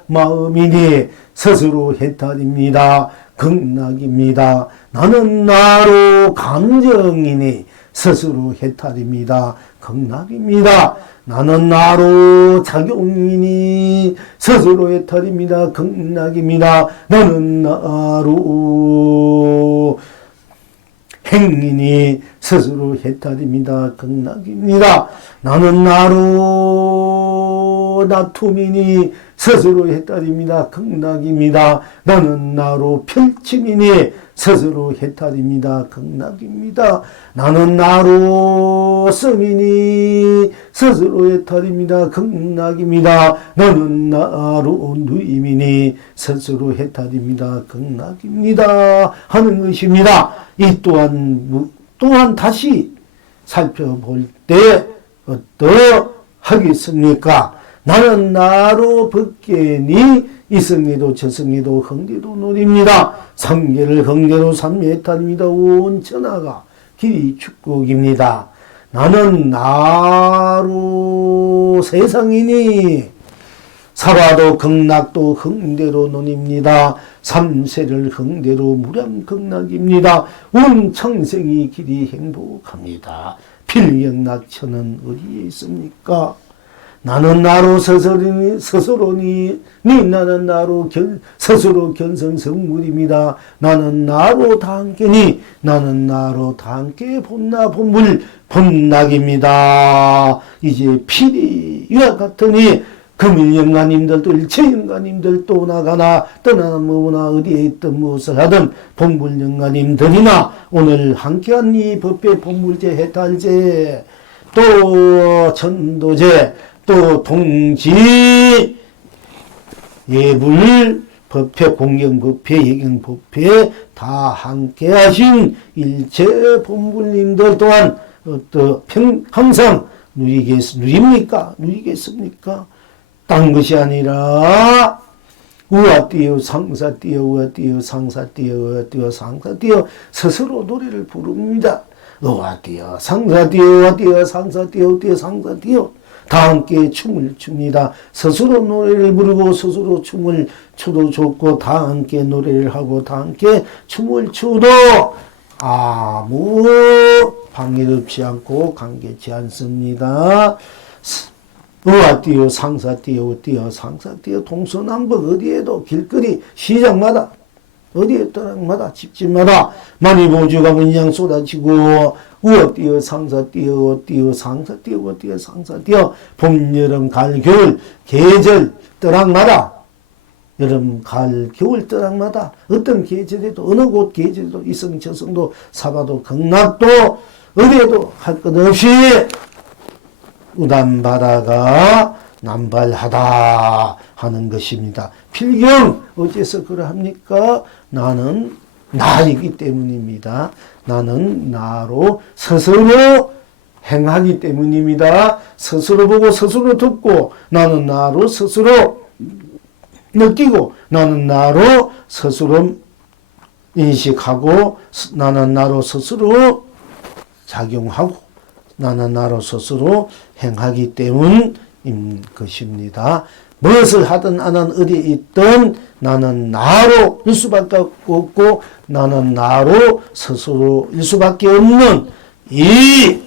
마음이니 스스로 해탈입니다. 극락입니다. 나는 나로 감정이니 스스로 해탈입니다. 극락입니다. 나는 나로 작용이니 스스로 해탈입니다. 극락입니다. 나는 나로 행이니 스스로 해탈입니다. 극락입니다. 나는 나로 나툼이니 스스로 해탈입니다. 극락입니다. 나는 나로 펼침이니 스스로 해탈입니다. 극락입니다. 나는 나로 씀이니 스스로 해탈입니다. 극락입니다. 나는 나로 누임이니 스스로 해탈입니다. 극락입니다. 하는 것입니다. 이 또한 다시 살펴볼 때 어떠하겠습니까? 나는 나로 벗게니 이승리도 저승리도 흥대도 노립니다. 상계를 흥대로 삼매탈입니다. 온 천하가 길이 축국입니다. 나는 나로 세상이니 사바도 극락도 흥대로 논입니다. 삼세를 흥대로 무량극락입니다. 온 청생이 길이 행복합니다. 필경낙천은 어디에 있습니까? 나는 나로 스스로니 나는 나로 스스로 견성성물입니다. 나는 나로 다함께니 나는 나로 다함께 본나 본낙입니다. 이제 필이 이와 같으니 금일영가님들도 일체영가님들도 나가나 떠나무나 어디에 있든 무엇을 하든 본불영가님들이나 오늘 함께한 이 법배 본불제 해탈제 또 전도제 또 동지 예불 법회 공경 법회 예경 법회 다 함께 하신 일체 본불님들 또한 항상 누리겠습니까? 딴 것이 아니라 우아띠어 상사띠어 우아띠어 상사띠어 우아띠어 상사띠어 스스로 노래를 부릅니다. 어와 뛰어 상사 뛰어 뛰어 상사 뛰어 뛰어 상사 뛰어 다 함께 춤을 춥니다. 스스로 노래를 부르고 스스로 춤을 추도 좋고 다 함께 노래를 하고 다 함께 춤을 추도 아무 방해롭지 않고 관계치 않습니다. 어와 뛰어 상사 뛰어 뛰어 상사 뛰어 동서남북 어디에도 길거리 시장마다 어디에 떠락마다 집집마다 많이 보주가 문양 쏟아지고 우어 뛰어 상사 뛰어 뛰어 상사 뛰어 뛰어 상사 뛰어 봄 여름 가을 겨울 계절 떠락마다 여름 가을 겨울 떠락마다 어떤 계절에도 어느 곳 계절에도 이성 저성도 사바도 극락도 어디에도 할 것 없이 우단바다가 남발하다 하는 것입니다. 필경 어째서 그러합니까? 나는 나이기 때문입니다. 나는 나로 스스로 행하기 때문입니다. 스스로 보고 스스로 듣고 나는 나로 스스로 느끼고 나는 나로 스스로 인식하고 나는 나로 스스로 작용하고 나는 나로 스스로 행하기 때문인 것입니다. 무엇을 하든 안 하든 어디에 있든 나는 나로일 수밖에 없고 나는 나로 스스로일 수밖에 없는 이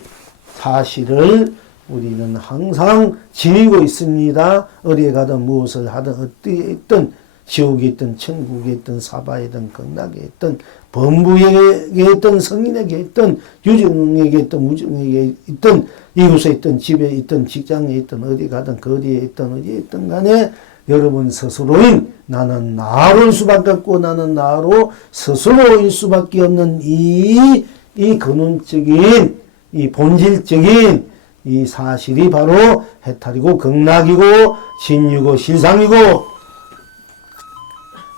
사실을 우리는 항상 지니고 있습니다. 어디에 가든 무엇을 하든 어디에 있든 지옥에 있든 천국에 있든 사바에 있든 극락에 있든 범부에게 있든 성인에게 있든 유증에게 있든 무증에게 있든 이곳에 있든 집에 있든 직장에 있든 어디 가든 그 어디에 있든 어디에 있든 간에 여러분 스스로인 나는 나로일 수밖에 없고 나는 나로 스스로일 수밖에 없는 이 근원적인 이 본질적인 이 사실이 바로 해탈이고 극락이고 진유고 실상이고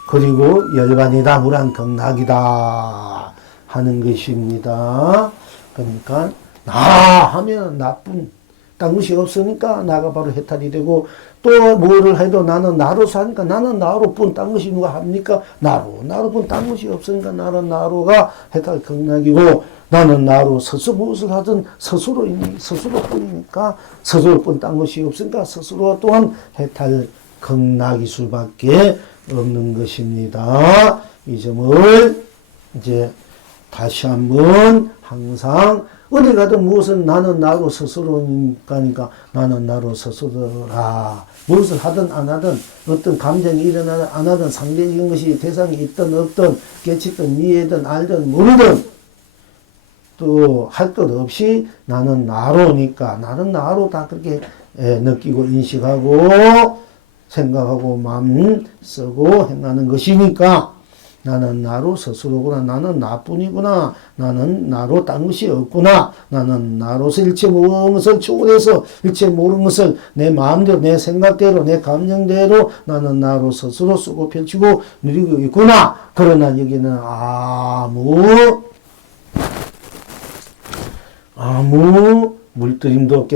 그리고 열반이다 무란 극락이다 하는 것입니다. 그러니까 나 하면 나쁜 딴 것이 없으니까 나가 바로 해탈이 되고 또 뭐를 해도 나는 나로서 하니까 나는 나로뿐 딴 것이 누가 합니까? 나로뿐 딴 것이 없으니까 나는 나로가 해탈 극락이고 나는 나로 스스로 무엇을 하든 스스로뿐이니까 스스로뿐 딴 것이 없으니까 스스로 또한 해탈 극락일 수밖에 없는 것입니다. 이 점을 이제 다시 한번 항상 어디 가든 무엇은 나는 나로 스스로니까 나는 나로 스스로라. 무엇을 하든 안 하든 어떤 감정이 일어나든 안 하든 상대적인 것이 대상이 있든 없든 깨치든 이해든 알든 모르든 또 할 것 없이 나는 나로니까 나는 나로 다 그렇게 느끼고 인식하고 생각하고 마음 쓰고 행하는 것이니까 나는 나로 스스로구나. 나는 나뿐이구나. 나는 나로 딴 것이 없구나. 나는 나로서 일체 모르는 것을 초월해서 일체 모르는 것을 내 마음대로 내 생각대로 내 감정대로 나는 나로 스스로 쓰고 펼치고 누리고 있구나. 그러나 여기는 아무 물들임도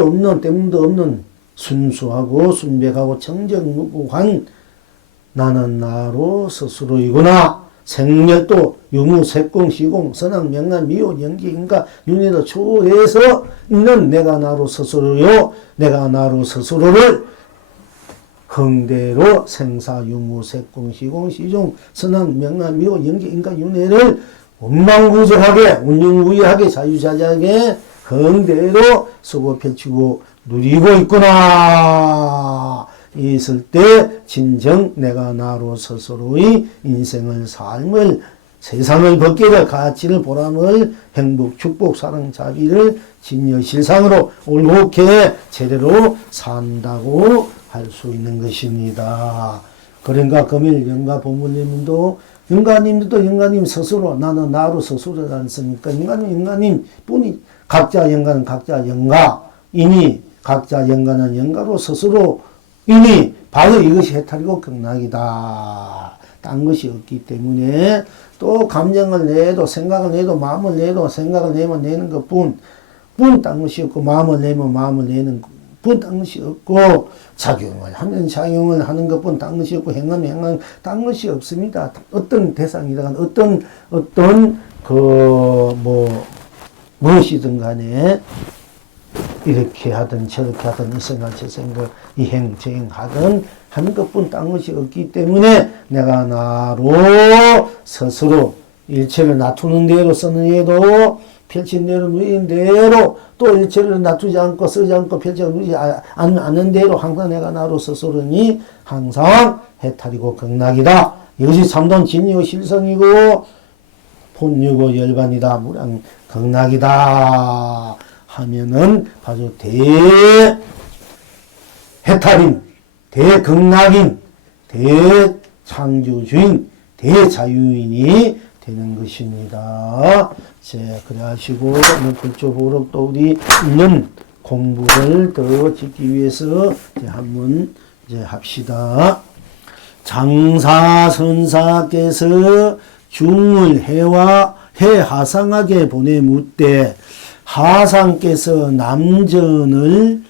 없는 때문도 없는 순수하고 순백하고 청정무구한 나는 나로 스스로이구나. 생멸도 유무 색공 시공 선악 명란 미호 연기 인가 윤회도 초월해서 있는 내가 나로 스스로요. 내가 나로 스스로를 흥대로 생사 유무 색공 시공 시종 선악 명란 미호 연기 인가 윤회를 원망구절하게 운영무의하게 자유자재하게 흥대로 쓰고 펼치고 누리고 있구나. 있을 때 진정 내가 나로 스스로의 인생을 삶을 세상을 벗기를 가치를 보람을 행복 축복 사랑 자비를 진여 실상으로 올곧게 제대로 산다고 할 수 있는 것입니다. 그러니까 금일 영가 본부님도 영가님 스스로 나는 나로 스스로지 않습니까? 영가님 뿐이 각자 영가는 각자 영가이니 각자 영가는 영가로 스스로 이니 바로 이것이 해탈이고 극락이다. 딴 것이 없기 때문에 또 감정을 내도 생각을 내도 마음을 내도 생각을 내면 내는 것뿐 딴 것이 없고 마음을 내면 마음을 내는 뿐 딴 것이 없고, 작용을 하면 작용을 하는 것뿐 딴 것이 없고, 행하면 행하는 딴 것이 없습니다. 어떤 대상이든 무엇이든 간에 이렇게 하든 저렇게 하든 이 생각 저 생각 이행 저행 하든 하는 것뿐 딴 것이 없기 때문에 내가 나로 스스로 일체를 놔두는 대로 쓰는 예도 펼친 대로 누인 대로 또 일체를 놔두지 않고 쓰지 않고 펼쳐 누지 않는 대로 항상 내가 나로 스스로니 항상 해탈이고 극락이다. 이것이 참된 진리요 실성이고 본유고 열반이다. 무량 극락이다. 하면은 아주 대해탈인, 대극락인, 대창조주인, 대자유인이 되는 것입니다. 그래 하시고 오늘 불조보록 또 우리 있는 공부를 더 짓기 위해서 한번 합시다. 장사선사께서 중을 해하상하게 보내묻되 하상께서 남전을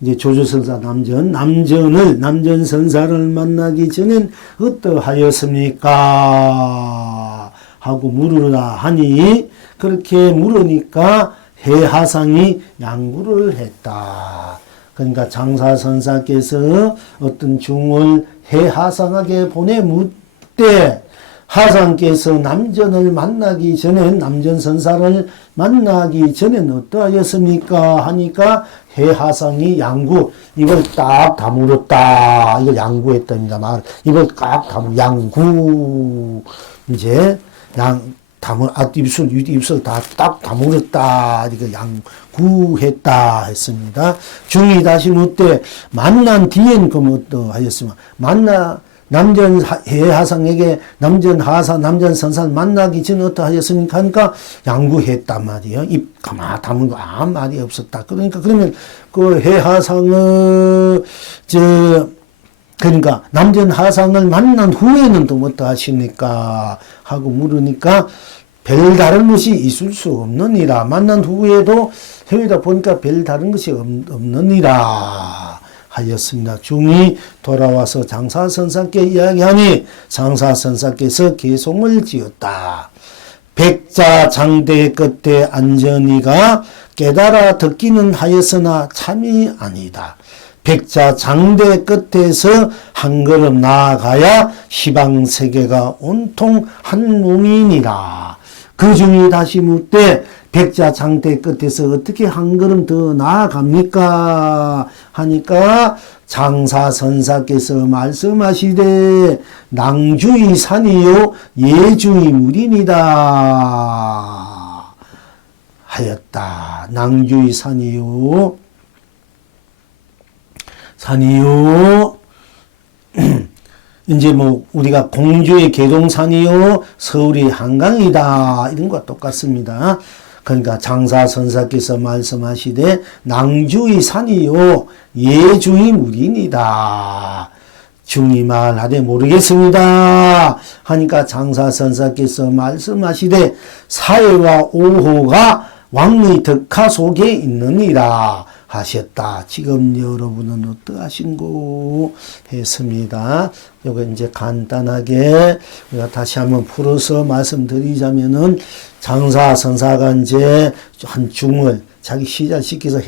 이제 조조선사 남전 선사를 만나기 전엔 어떠하였습니까? 하고 물으라 하니 그렇게 물으니까 해하상이 양구를 했다. 그러니까 장사선사께서 어떤 중을 해하상하게 보내묻되 하상께서 남전을 만나기 전엔 남전선사를 만나기 전엔 어떠하였습니까? 하니까 해하상이 양구 이걸 딱 다물었다. 이걸 양구했답니다. 이걸 딱 양구 이제 앞입술 윗입술 다 딱 다물었다. 이거 양구했다 했습니다. 중이 다시 묻되 만난 뒤엔 그럼 어떠하였으면 남전 해하상에게 남전 선사를 만나기 전에 어떠하였습니까? 하니까 양구했단 말이에요. 입 가만 다문 거 아무 말이 없었다. 그러니까 그러면 그 해하상을 그러니까 남전 하상을 만난 후에는 또 어떠하십니까? 하고 물으니까 별다른 것이 있을 수 없느니라. 만난 후에도 해외다 보니까 별다른 것이 없느니라. 하였습니다. 중이 돌아와서 장사선사께 이야기하니 장사선사께서 개송을 지었다. 백자 장대 끝에 안전이가 깨달아 듣기는 하였으나 참이 아니다. 백자 장대 끝에서 한 걸음 나아가야 시방세계가 온통 한 몸이니라. 그 중이 다시 묻되 백자 장대 끝에서 어떻게 한 걸음 더 나아갑니까? 하니까 장사선사께서 말씀하시되 낭주의 산이요 예주의 물이니다 하였다. 낭주의 산이요 이제 우리가 공주의 계동산이요 서울의 한강이다 이런 것과 똑같습니다. 그러니까 장사선사께서 말씀하시되 낭주의 산이요 예주의 물이니다. 중이 말하되 모르겠습니다. 하니까 장사선사께서 말씀하시되 사회와 오호가 왕의 덕화 속에 있느니라 하셨다. 지금 여러분은 어떠하신고 했습니다. 이거 이제 간단하게 우리가 다시 한번 풀어서 말씀드리자면은 장사선사가 이제 한 중을 자기 시작시켜서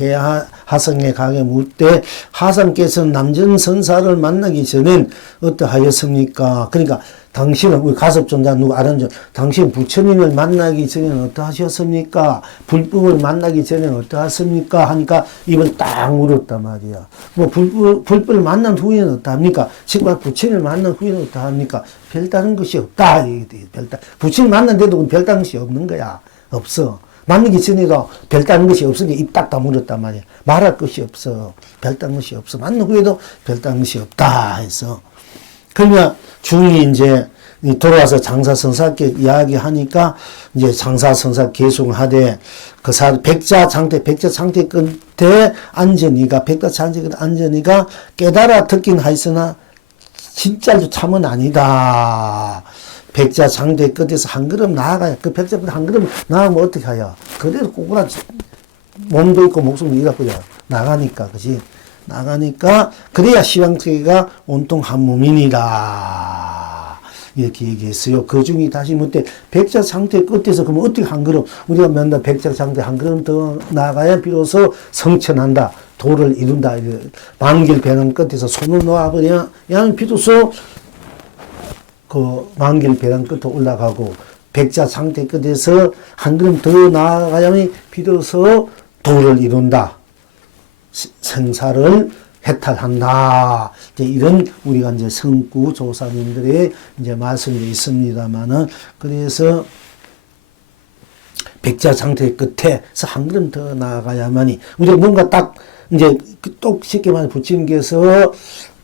하성에 가게 묻되 하성께서 남전선사를 만나기 전엔 어떠하였습니까? 그러니까 당신은 우리 가섭존자 누구 알았죠? 당신 부처님을 만나기 전에는 어떠하셨습니까? 불법을 만나기 전에는 어떠하셨습니까? 하니까 이걸 딱 물었단 말이야. 불법을 만난 후에는 어떠합니까? 지금 부처님을 만난 후에는 어떠합니까? 별다른 것이 없다. 부처님 만난데도 별다른 것이 없는 거야. 없어. 만나기 전에도 별다른 것이 없으니까 입 딱 다물었단 말이야. 말할 것이 없어. 별다른 것이 없어. 만난 후에도 별다른 것이 없다 해서. 그러면 중이 이제 돌아와서 장사선사께 이야기하니까 이제 장사선사 계속하되 그 백자 장대 끝에 안전이가 깨달아 듣긴 하였으나 진짜로 참은 아니다. 백자 장대 끝에서 한 걸음 나아가야 그 백자 끝 한 걸음 나가면 어떻게 하여? 그대로 꼬꾸라 몸도 있고 목숨도 있고 나가니까 그지? 나가니까 그래야 시황세계가 온통 한 몸이니라. 이렇게 얘기했어요. 그 중에 다시 묻되 백자 상태 끝에서 그러면 어떻게 한 걸음 우리가 맨날 백자 상태 한 걸음 더 나가야 비로소 성천한다. 도를 이룬다. 만길 배낭 끝에서 손을 놓아버려 야 비로소 그 만길 배낭 끝에 올라가고 백자 상태 끝에서 한 걸음 더 나아가야만 비로소 도를 이룬다. 생사를 해탈한다. 이제 이런 우리가 이제 성구 조사님들의 이제 말씀이 있습니다만은 그래서 백자 상태 끝에서 한 걸음 더 나아가야만이 우리가 뭔가 딱 이제 똑 쉽게 말해 부처님께서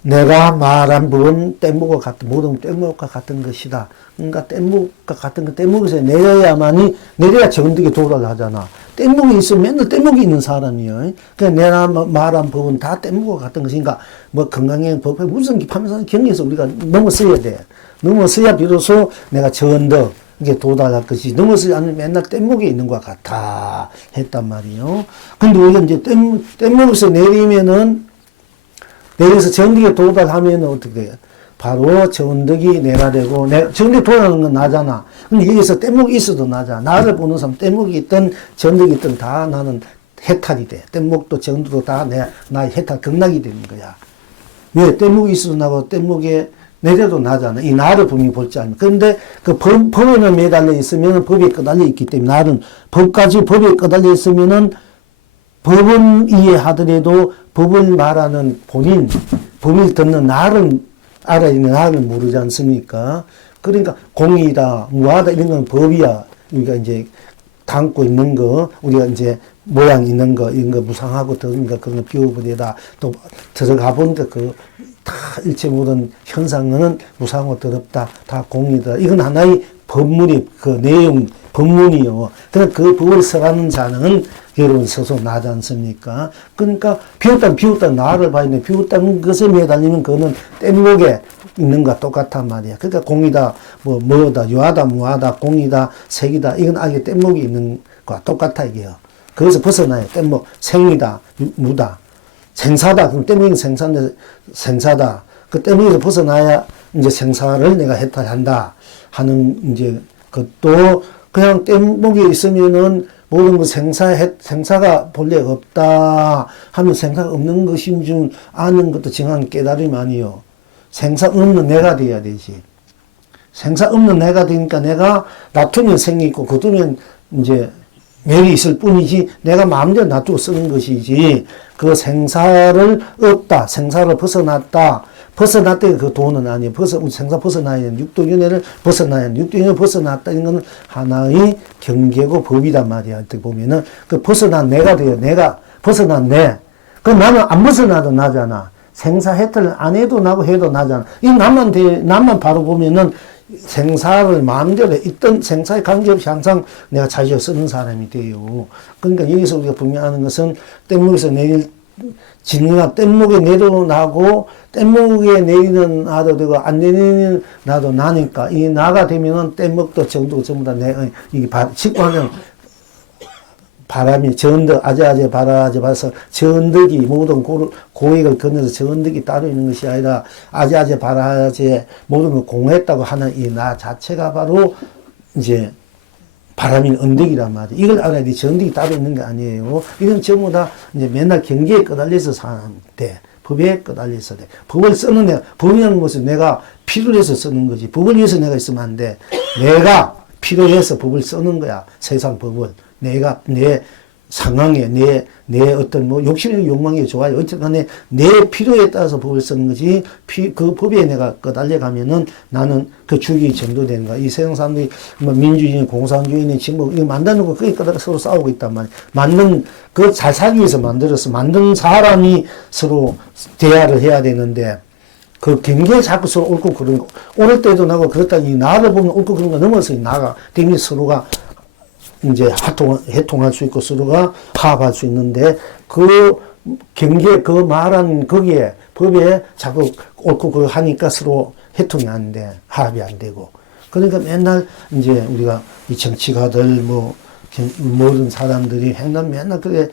내가 말한 부분 뗏목과 같은 모든 뗏목과 같은 것이다. 그러니까 뗏목과 같은 것 뗏목에서 내려야만이 내려야 정득에 도달을 하잖아. 뗏목이 있으면 맨날 뗏목이 있는 사람이요. 그러니까 내가 말한 부분 다 뗏목과 같은 것이니까 뭐 건강의 법에 무슨 판매상 경에서 우리가 넘어서야 돼. 넘어서야 비로소 내가 정득 이게 도달할 것이 넘어서지 않으면 맨날 뗏목에 있는 것 같아 했단 말이요. 근데 우리가 이제 뗏목에서 내려서 정득에 도달하면 어떻게 돼요? 바로 정득이 내가 되고, 정득에 도달하는 건 나잖아. 근데 여기서 뗏목이 있어도 나잖아. 나를 보는 사람, 뗏목이 있든 정득이 있든 다 나는 해탈이 돼. 뗏목도 정득도 다 나의 해탈, 극락이 되는 거야. 왜? 뗏목이 있어도 나고, 뗏목에 내려도 나잖아. 이 나를 분명히 볼지 않으면. 그런데 그 법에는 매달려 있으면 법에 끄달려 있기 때문에 나는 법까지 법에 끄달려 있으면은 법은 이해하더라도 법을 말하는 본인, 법을 듣는 나를 알아 있는 나를 모르지 않습니까? 그러니까 공이다, 무하다 이런 건 법이야. 우리가 이제 담고 있는 거, 우리가 이제 모양 있는 거, 이런 거 무상하고 더니까 그런 거 비워버리다. 또 들어가 보니까 다 일체 모든 현상은 무상하고 더럽다. 다 공이다. 이건 하나의 법문이, 그 내용, 법문이요. 그러니까 그 법을 써가는 자는 여러분 스스로 나지 않습니까? 그러니까 비웠다는 나를 봐야 돼. 비웠다는 것에 매달리면 그거는 뗏목에 있는 것과 똑같단 말이야. 그러니까 공이다, 뭐다, 유하다, 무하다, 공이다, 색이다. 이건 아예 뗏목이 있는 것과 똑같아, 이게요. 거기서 벗어나요. 뗏목, 생이다, 무다. 생사다. 그럼 뗏목이 생사다. 그 뗏목에서 벗어나야 이제 생사를 내가 해탈한다. 하는 이제 것도 그냥 뗏목에 있으면은 모든 것 생사가 본래 없다 하면 생사가 없는 것인 줄 아는 것도 정확한 깨달음이 아니요. 생사 없는 내가 돼야 되지. 생사 없는 내가 되니까 내가 놔두면 생이 있고 거두면 이제 멸이 있을 뿐이지 내가 마음대로 놔두고 쓰는 것이지 그 생사를 없다. 생사를 벗어났다. 벗어났다 그 도는 아니에요. 생사 벗어나야 되는 육도윤회를 벗어나야 되는 육도윤회를 벗어났다. 이런 건 하나의 경계고 법이란 말이야. 어떻게 보면은 그 벗어난 내가 돼요. 내가 벗어난 내. 그 나는 안 벗어나도 나잖아. 생사 해탈을 안 해도 나고 해도 나잖아. 이 나만 바로 보면은 생사를 마음대로 있던 생사에 관계없이 항상 내가 자주 쓰는 사람이 돼요. 그러니까 여기서 우리가 분명하는 것은 뗏목에서 진리가 뗏목에 내려나고 뗏목에 내리는 나도 되고 안 내리는 나도 나니까 이 나가 되면은 뗏목도 정도 전부 다 이게 직관은 바람이 전득 아재아재 바라아재 봐서 전득이 모든 고액을 건너서 전득이 따로 있는 것이 아니라 아재아재 바라아재 모든 걸 공했다고 하는 이 나 자체가 바로 이제 바람인 언덕이란 말이에요. 이걸 알아야 돼. 전득이 따로 있는 게 아니에요. 이건 전부 다 이제 맨날 경계에 끄달려서 사는데, 법에 끄달려서 돼. 법을 쓰는 내가, 법이라는 것은 내가 필요해서 쓰는 거지. 법을 위해서 내가 있으면 안 돼. 내가 필요해서 법을 쓰는 거야. 세상 법을. 내가, 내 상황에, 내 어떤 욕심이 욕망이 좋아요. 어쨌든 간에 내 필요에 따라서 법을 쓰는 거지, 그 법에 내가 끄달려가면은 나는 그 주기 전도되는 거야. 이 세상 사람들이 민주주의, 공산주의니 지금 이거 만드는 거 그게 끄달려 서로 싸우고 있단 말이야. 그 잘 살기 위해서 만든 사람이 서로 대화를 해야 되는데, 그 경계에 자꾸 서로 옳고 그런 거, 옳을 때도 나고 그렇다, 이 나를 보면 옳고 그런 거 넘어서 이 나가, 때문에 서로가 이제 해통할 수 있고 서로가 화합할 수 있는데 그 경계 그 말한 거기에 법에 자꾸 옳고 그걸 하니까 서로 해통이 안 돼. 화합이 안 되고. 그러니까 맨날 이제 우리가 이 정치가들 모든 사람들이 맨날 그게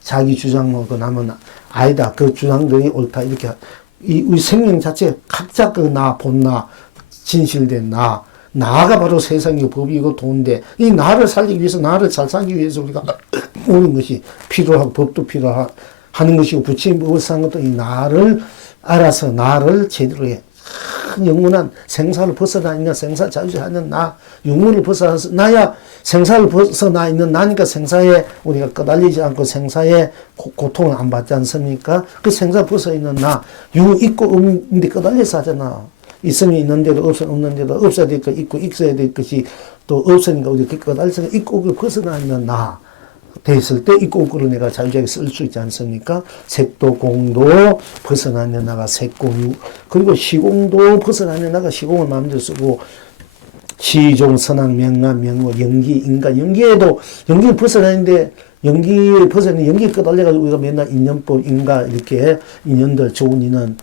자기 주장 먹고 나면 아니다. 그 주장들이 옳다. 이렇게 우리 생명 자체 각자 그 나, 본나, 진실된 나, 나가 바로 세상의 법이고 도인데 이 나를 살리기 위해서 나를 잘 살기 위해서 우리가 오는 것이 필요하고 법도 필요하는 것이고 부처님 법을 산 것도 이 나를 알아서 나를 제대로 해. 영원한 생사를 벗어나 있는 생사 자유하는 나, 영문을 벗어나서 나야 생사를 벗어나 있는 나니까 생사에 우리가 끄달리지 않고 생사에 고통을 안 받지 않습니까? 그 생사 벗어 있는 나, 유 있고 없는데 끄달려서 하잖아. 있으면 있는 데도 없는 데도 없어야 될 것 있고 있어야 될 것이 또 없으니까 우리가 끄달려서 있고 없고 벗어나 있는 나. 됐을 때 이 공구를 내가 자유자게 쓸 수 있지 않습니까? 색도 공도 벗어나는 나가 색공, 그리고 시공도 벗어나는 나가 시공을 마음대로 쓰고, 시종, 선왕, 명암, 명호, 연기, 인간, 연기를 벗어나는데, 연기에 벗어나는 연기 끄달려가지고 우리가 맨날 인연법, 인가, 이렇게 인연들, 좋은 인연,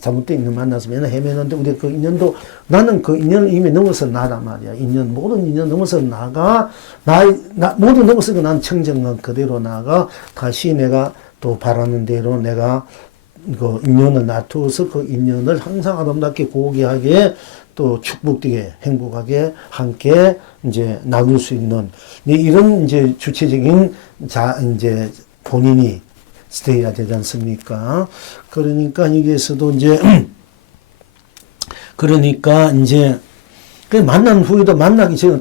잘못된 인연 만나서 맨날 헤매는데, 우리 그 인연도, 나는 그 인연을 이미 넘어서 나란 말이야. 인연, 모든 인연 넘어서 나가, 모든 넘어서 난 청정한 그대로 나가, 다시 내가 또 바라는 대로 내가 그 인연을 놔두어서 그 인연을 항상 아름답게 고귀하게 또 축복되게 행복하게 함께 이제 나눌 수 있는 이런 이제 주체적인 이제 본인이 되어야 되지 않습니까? 그러니까 여기에서도 이제 그러니까 이제 그 만난 후에도 만나기 전에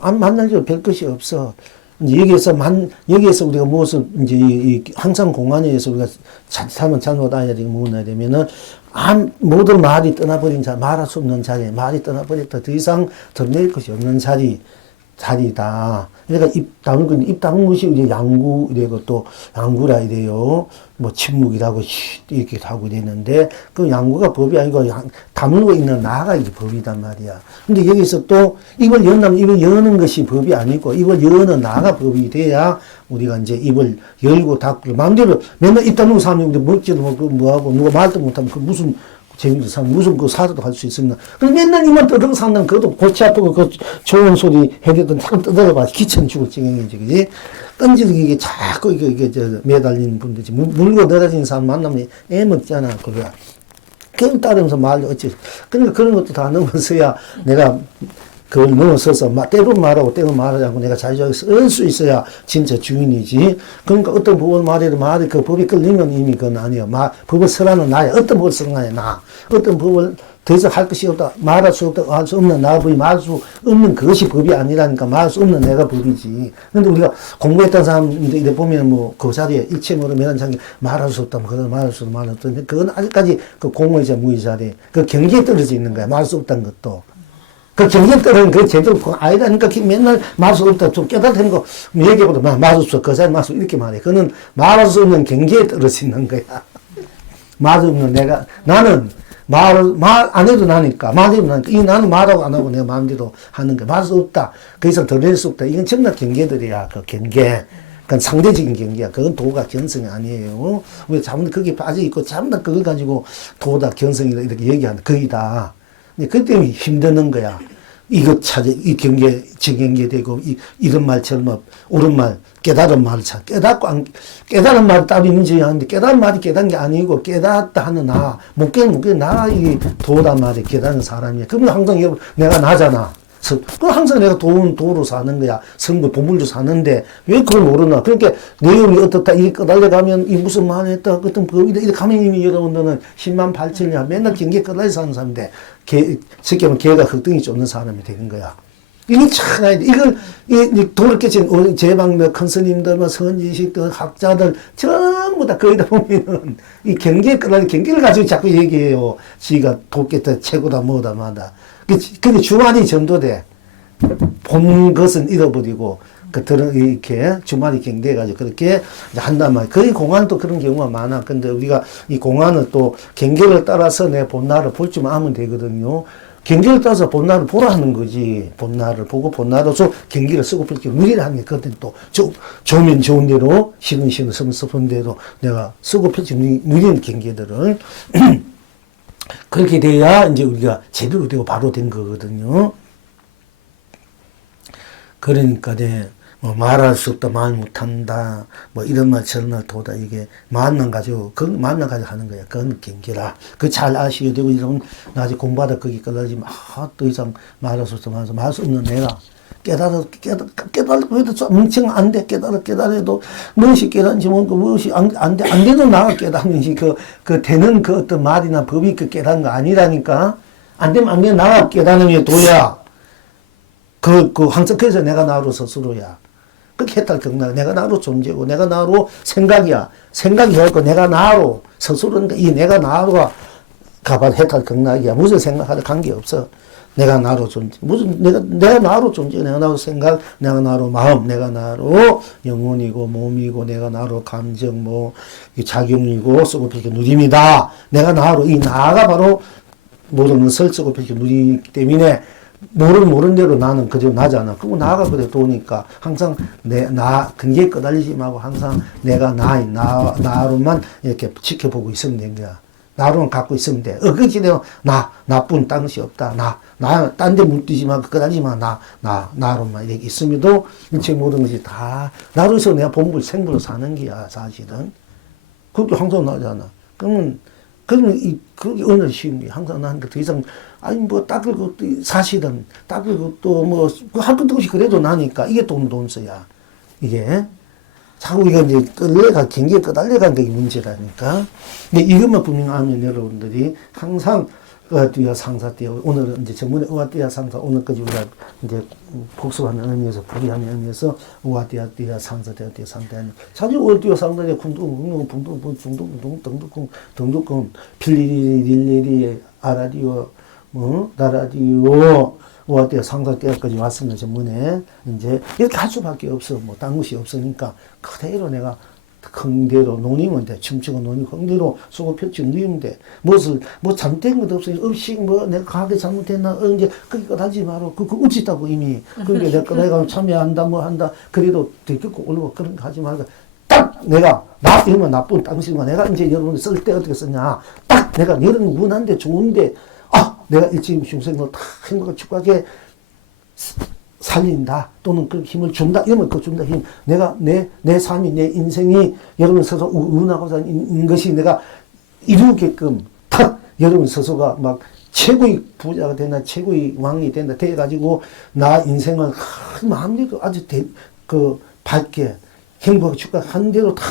안 만날 줄 별 것이 없어. 이제 여기에서 우리가 무엇을 이제 항상 공안에서 우리가 살면 잘못 알아야 되고 무엇해야 되면은 모든 말이 떠나버린 말할 수 없는 자리, 말이 떠나버렸다. 더 이상 드러낼 것이 없는 자리다. 그러니까 입 다문 것이 이제 양구, 이래고 또 양구라 이래요. 뭐 침묵이라고 이렇게 하고 되는데 그 양구가 법이 아니고 다물고 있는 나가 이제 법이단 말이야. 근데 여기서 또 입을 여는 것이 법이 아니고 입을 여는 나가 법이 돼야 우리가 이제 입을 열고 닫고 마음대로 맨날 입 다물고 사람이 우리 먹지도 못하고 뭐하고 누가 말도 못하면 그 무슨 재미도 상 무슨 그 사도도 할 수 있습니다. 그럼 맨날 이만 떠들고 사는 그것도 골치 아프고 그 좋은 소리 해대던 자꾸 떠들어봐 기천 죽을 지경이지, 그지? 던지기 자꾸 이게 매달리는 분들이지. 물고 늘어진 사람 만나면 애 먹잖아, 그거야. 그걸 따르면서 말도 어찌. 그러니까 그런 것도 다 넘어서야 내가 그걸 넘어서서 때로 말하고 때로 말하지 않고 내가 자유자게 쓸 수 있어야 진짜 주인이지. 그러니까 어떤 법을 말해도 말이 그 법이 끌리면 이미 그건 아니야. 법을 쓰라는 나야. 어떤 법을 쓰는 거야, 나. 어떤 법을 더 이상 할 것이 없다. 말할 수 없다. 할 수 없는 나법이 말할 수 없는 그것이 법이 아니라니까 말할 수 없는 내가 법이지. 근데 우리가 공부했던 사람들 이래 보면 뭐 그 자리에 일체모로 면한 장에 말할 수 없다면 그건 말할 수 없다. 그건 아직까지 그 공의자 무의자리 그 경계에 떨어져 있는 거야. 말할 수 없다는 것도. 그 경계에 떨어진 그 제대로 아니라니까 맨날 말할 수 없다. 좀 깨달은 거 얘기해보다 말할 수 없어. 그 자리 말할 수 이렇게 말해. 그는 말할 수 없는 경계에 떨어져 있는 거야. 말할 수 없는 내가 나는 말 안 해도 나니까, 이 나는 말하고 안 하고 내가 마음대로 하는 거. 말할 수 없다. 그 이상 더 낼 수 없다. 이건 정말 경계들이야, 그 경계. 그건 상대적인 경계야. 그건 도가 견성이 아니에요. 왜 자문도 거기에 빠져있고, 자문도 그걸 가지고 도다, 견성이다, 이렇게 얘기하는 거이다. 그 때문에 힘드는 거야. 이것 찾아, 이 경계, 정경계되고, 이런 말처럼, 옳은 말, 깨달은 말을 찾아. 깨달은 말이 따로 있는지 하는데, 깨달은 말이 깨달은 게 아니고, 깨닫다 하는 나, 못 깨는 나, 이 도란 말이 깨닫는 사람이야. 그러면 항상 내가 나잖아. 그럼 항상 내가 도로 사는 거야. 성부, 보물로 사는데, 왜 그걸 모르나? 그러니까, 내용이 어떻다, 이렇게 꺼달려가면, 이 무슨 말을 했다, 어떤 법이다, 이렇게 가면 이미 여러분들은 10만 8천이야. 맨날 경계 꺼달려 사는 사람인데, 쉽게 하면 걔가 흑등이 쫓는 사람이 되는 거야. 이게 참, 이걸, 도를 깨친, 제방, 큰 스님들, 선지식들, 학자들, 전부 다 거기다 보면은, 이 경계를 가지고 자꾸 얘기해요. 지가 돕겠다, 최고다, 뭐다, 마다. 근데 주말이 전도돼. 본 것은 잃어버리고, 이렇게 주말이 경계해가지고 그렇게 한단 말이야. 거의 공안도 그런 경우가 많아. 근데 우리가 이 공안은 또 경계를 따라서 내 본나를 볼 줄만 아면 되거든요. 경계를 따라서 본나를 보라는 거지. 본나를 보고 본나로서 경계를 쓰고 그렇게 누리를 하는 게 그때 또 좋으면 좋은 대로, 싫으면 쓰면 슬픈 대로 내가 쓰고 펼치 누리는 경계들을 그렇게 돼야 이제 우리가 제대로 되고 바로 된 거거든요. 그러니까, 뭐 말할 수 없다, 말 못한다, 뭐 이런 말 저런 말 도다 이게 만남 가지고 그 만남 가지고 하는 거야. 그건 경계라. 그 잘 아시게 되고 이러면 나중에 공부하다 거기까지 더 이상 말할 수 없다, 말할 수 없는 내가 깨달고 해도 멍청 안 돼. 깨달아도 무엇이 깨달은지 뭔가 무엇이 안 돼. 안 돼도 나가 깨닫는지 그 되는 그 어떤 말이나 법이 그 깨닫는 거 아니라니까. 안 되면 안 되면 나가 깨닫는 게 도야. 항상 그래서 내가 나로 스스로야. 그렇게 해탈 경락. 내가 나로 존재고, 내가 나로 생각이야. 생각이 없고, 내가 나로 스스로니까 이 내가 나로가 가발 해탈 경락이야. 무슨 생각하다 관계없어. 내가 나로 존재. 무슨, 내가 나로 존재. 내가 나로 생각, 내가 나로 마음, 내가 나로 영혼이고, 몸이고, 내가 나로 감정, 이 작용이고, 쓰고 펴게 누림이다. 내가 나로, 이 나가 바로 모든 것을 쓰고 펴게 누리기 때문에, 모르는 대로 나는 그저 나잖아. 그럼 나가 그래 도니까 항상 근기에 끄달리지 말고 항상 내가 나로만 이렇게 지켜보고 있으면 된 거야. 나로만 갖고 있으면 돼. 그렇지 내가 나뿐 딴 것이 없다. 딴 데 물들지 말고 끄달리지 마. 나로만 이렇게 있음에도 일체 모든 것이 다 나로서 내가 본불 생불로 사는 거야, 사실은. 그것도 항상 나잖아. 그러면 그게 오늘 쉬운 게 항상 나한테 더 이상 닦을 것도 사실은 닦을 것도 할 것도 없이 그래도 나니까 이게 돈서야. 이게 자꾸 이거 이제 경기에 끄달려간 게 문제라니까. 근데 이것만 분명하면 여러분들이 항상 의화띠와 상사띠와 오늘은 이제 전문에 의화띠와 상사 오늘까지 우리가 이제 복습하는 의미에서 풀이하는 의미에서 의화띠와 상사띠와 상사띠와 사실 의화띠와 상사띠와 등등등 필리리 아라디오 나라디오 의화띠와 상사띠와까지 왔으면 전문에 이제 이렇게 할 수밖에 없어. 딴 것이 없으니까 그대로 내가 흥대로 논이면 돼. 춤추고 논이 흥대로 쏘고 펼치고 누이면 돼. 잘못된 것도 없이 내가 가게 잘못했나 이제 그거 하지 마라. 그거 없었다고 이미. 그러니까 내가 참여한다 한다. 그래도 들켰고 올라오고 그런 거 하지 말고 딱 내가 이러면 나쁜 당신과 내가 이제 여러분 쓸 때 어떻게 쓰냐. 딱 내가 여러분 운한데 좋은데 내가 지금 중생으로 다 행복을 축하하게 살린다 또는 그 힘을 준다 이러면 그 준다 힘 내가 내 삶이 내 인생이 여러분 스스로 운하고 사는 것이 내가 이루게끔 탁 여러분 스스로가 막 최고의 부자가 된다 최고의 왕이 된다 돼가지고 나 인생을 마음대로 아주 밝게 행복하게 축하한 대로 다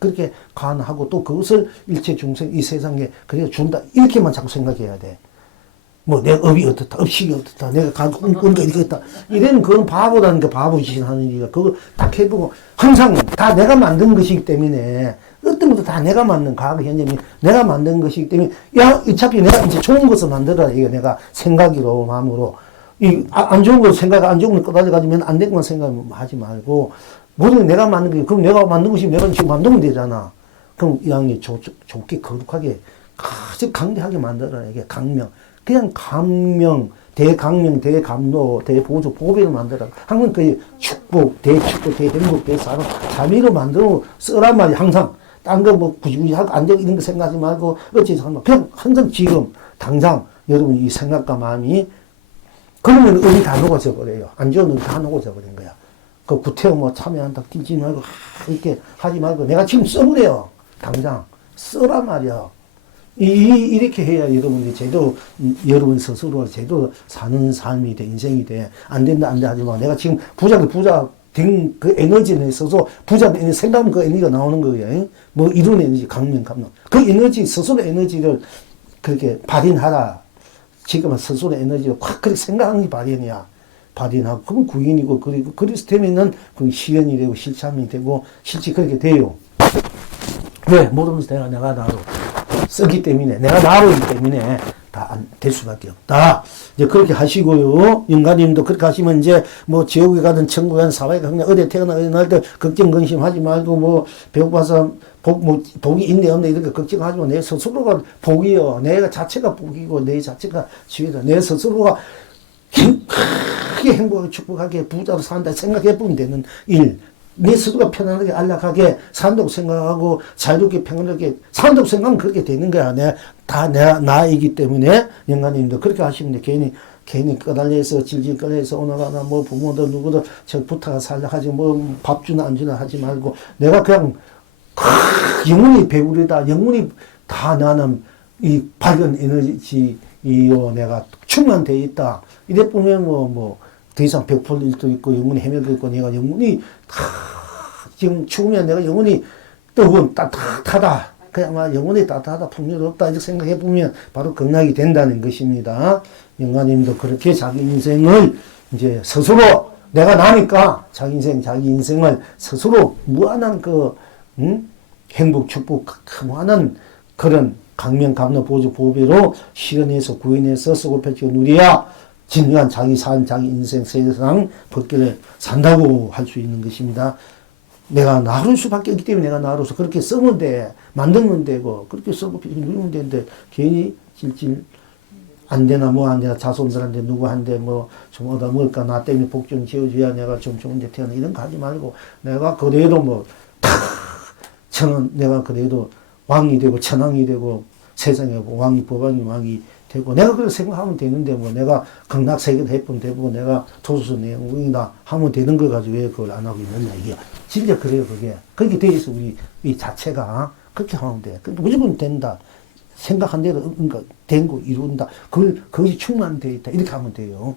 그렇게 관하고 또 그것을 일체 중생 이 세상에 그래 준다 이렇게만 자꾸 생각해야 돼. 내가 업이 어떻다, 업식이 어떻다, 내가 꿈꾼다, 이렇게 했다. 이래는 그건 바보라는 게 바보짓 하는 일이야. 그거 딱 해보고, 항상 다 내가 만든 것이기 때문에, 어떤 것도 다 내가 만든 과거, 현재는 내가 만든 것이기 때문에, 어차피 내가 이제 좋은 것을 만들어라. 이거 내가 생각으로, 마음으로. 안 좋은 거 안 좋은 걸 꺼달려가지면 안 된 것만 생각하지 말고, 모든 내가 만든 게, 그럼 내가 만든 것이 내가 지금 만들면 되잖아. 그럼 이 양이 좋게, 거룩하게, 아주 강대하게 만들어라. 이게 강명. 그냥 강명, 대감로, 대보조, 보배를 만들어. 항상 그 축복, 대행복, 대사랑, 자비로 만들어 쓰란 말이야, 항상. 딴 거 굳이 하고 안 되고 이런 거 생각하지 말고, 어찌해서 하는 그냥 항상 지금, 당장, 여러분 이 생각과 마음이, 그러면 의미 다 녹아져 버려요. 안 좋은 의미 다 녹아져 버린 거야. 구태여 참여한다, 뛰지 말고, 이렇게 하지 말고, 내가 지금 써버려요. 당장. 쓰란 말이야. 이렇게 해야 여러분이 제대로, 여러분 스스로 제대로 사는 삶이 돼, 인생이 돼. 안 된다 하지 마. 내가 지금 부자 된 그 에너지에 있어서 부자 생각하면 그 에너지가 나오는 거예요. 이런 에너지, 강명. 그 에너지, 스스로 에너지를 그렇게 발현하라. 지금은 스스로 에너지를 확 그렇게 생각하는 게 발현하고. 그건 구인이고, 그리고 그리스도면은 그 실현이 되고, 실참이 되고, 실제 그렇게 돼요. 왜? 모든 것을 내가 나로. 쓰기 때문에, 내가 나오기 때문에 다 안 될 수밖에 없다. 이제 그렇게 하시고요. 영가님도 그렇게 하시면 이제 지옥에 가든 천국에 가든 사회에 가든 어디 태어날 때 걱정, 근심하지 말고 배고파서 복이 있네, 없네, 이렇게 걱정하지 마. 내 스스로가 복이요. 내가 자체가 복이고, 내 자체가 지혜다. 내 스스로가 크게 행복하게 축복하게 부자로 산다 생각해 보면 되는 일. 내 스스로가 편안하게 안락하게 산다고 생각하고 자유롭게 평안하게 산다고 생각하면 그렇게 되는 거야. 다 나이기 때문에 영가님도 그렇게 하시면 돼. 괜히 괜히 끄달려서 질질 끌려서 오나가나 뭐 부모도 누구도 저 부탁 살려 하지 뭐 밥 주나 안 주나 하지 말고 내가 그냥 영혼이 배우리다. 영혼이 다 나는 이 밝은 에너지요 내가 충만되어 있다. 이래 보면 더 이상 배풀 일도 있고 영혼이 헤매도 있고 내가 영혼이 다 지금 죽으면 내가 영혼이 뜨거운 따뜻하다. 그냥 막 영혼이 따뜻하다, 풍요롭다 이렇게 생각해 보면 바로 극락이 된다는 것입니다. 영가님도 그렇게 자기 인생을 이제 스스로 내가 나니까 자기 인생을 스스로 무한한 행복, 축복, 무한한 그런 강명, 감로, 보조, 보배로 실현해서 구현해서 쓰고 펼치고 누려야 진정한 자기 자기 인생, 세상 벗길을 산다고 할 수 있는 것입니다. 내가 나를 수밖에 없기 때문에 내가 나로서 그렇게 쓰면 돼. 만들면 되고, 그렇게 쓰고 누리면 되는데, 괜히 질질 안 되나, 뭐 안 되나, 자손들한테 누구한테 좀 얻어 먹을까, 나 때문에 복 좀 지어줘야 내가 좀 좋은데 태어나. 이런 거 하지 말고, 내가 그래도 내가 그래도 왕이 되고, 천왕이 되고, 세상에 왕이, 법왕이, 왕이 되고, 내가 그렇게 생각하면 되는데, 내가 극락세계도 해본 되고, 내가 도수수 내용이다 하면 되는 거 가지고 왜 그걸 안 하고 있느냐, 이게. 진짜 그래요, 그게. 그렇게 돼 있어, 이 자체가. 그렇게 하면 돼. 무조건 된다. 생각한 대로, 그러니까, 된 거 이룬다. 그것이 충만되어 있다. 이렇게 하면 돼요.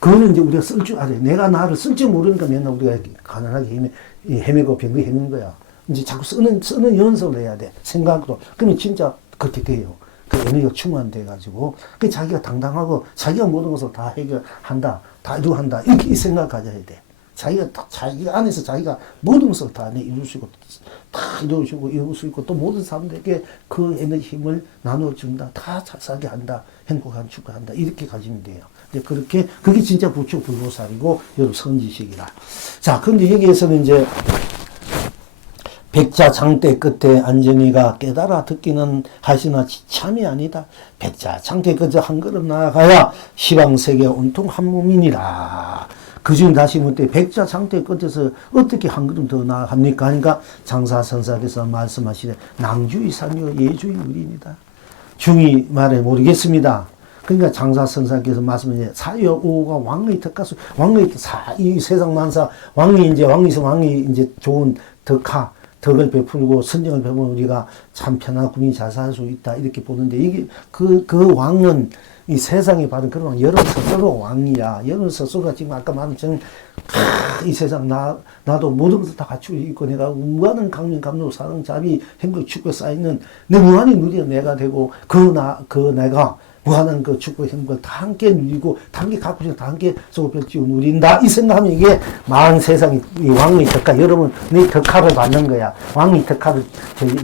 그거는 이제 우리가 쓸 줄 알아요. 내가 나를 쓸 줄 모르니까 맨날 우리가 가난하게 헤매고 병들게 헤매는 거야. 이제 자꾸 쓰는 연습을 해야 돼. 생각으로. 그러면 진짜 그렇게 돼요. 그 에너지가 충만돼가지고. 그 자기가 당당하고 자기가 모든 것을 다 해결한다. 다 이루한다. 이렇게 이 생각 가져야 돼. 자기 안에서 자기가 모든 것을 다 이룰 수 있고, 다 이룰 수 있고, 또 모든 사람들에게 그 에너지 힘을 나눠준다. 다 잘 살게 한다. 행복한 축하한다. 이렇게 가지면 돼요. 그렇게, 그게 진짜 부처불보살이고, 여러분 선지식이라. 자, 근데 여기에서는 이제, 백자 장대 끝에 안정이가 깨달아 듣기는 하시나 참이 아니다. 백자 장대 끝에 한 걸음 나아가야 시방세계 온통 한 몸이니라. 그중 다시 묻되 백자 장대 끝에서 어떻게 한 걸음 더 나아갑니까? 하니까 장사선사께서 말씀하시되 낭주의 산요 예주의 물입니다. 중이 말해 모르겠습니다. 그러니까 장사선사께서 말씀하시되 사여오가 왕의 덕가수 왕의 이 세상 만사 왕이 이제 좋은 덕을 베풀고 선정을 베풀면 우리가 참 편한 국민이 잘 살 수 있다 이렇게 보는데 이게 그 왕은 이 세상에 받은 그런 왕 여러분 스스로 왕이야. 여러분 스스로가 지금 아까 말한 것처럼 이 세상 나도 모든 것을 다 갖추고 있고 내가 무한한 강명 감로 사랑 자비 행복 축복 쌓이는 내 무한히 누리는 내가 되고 그 내가 무한한 그 축복 행복을 다 함께 누리고 다 함께 갖고 있고 다 함께 쏟아지고 누린다 이 생각하면 이게 만 세상이 이 왕의 덕화 여러분 내 덕화를 받는 거야. 왕의 덕화를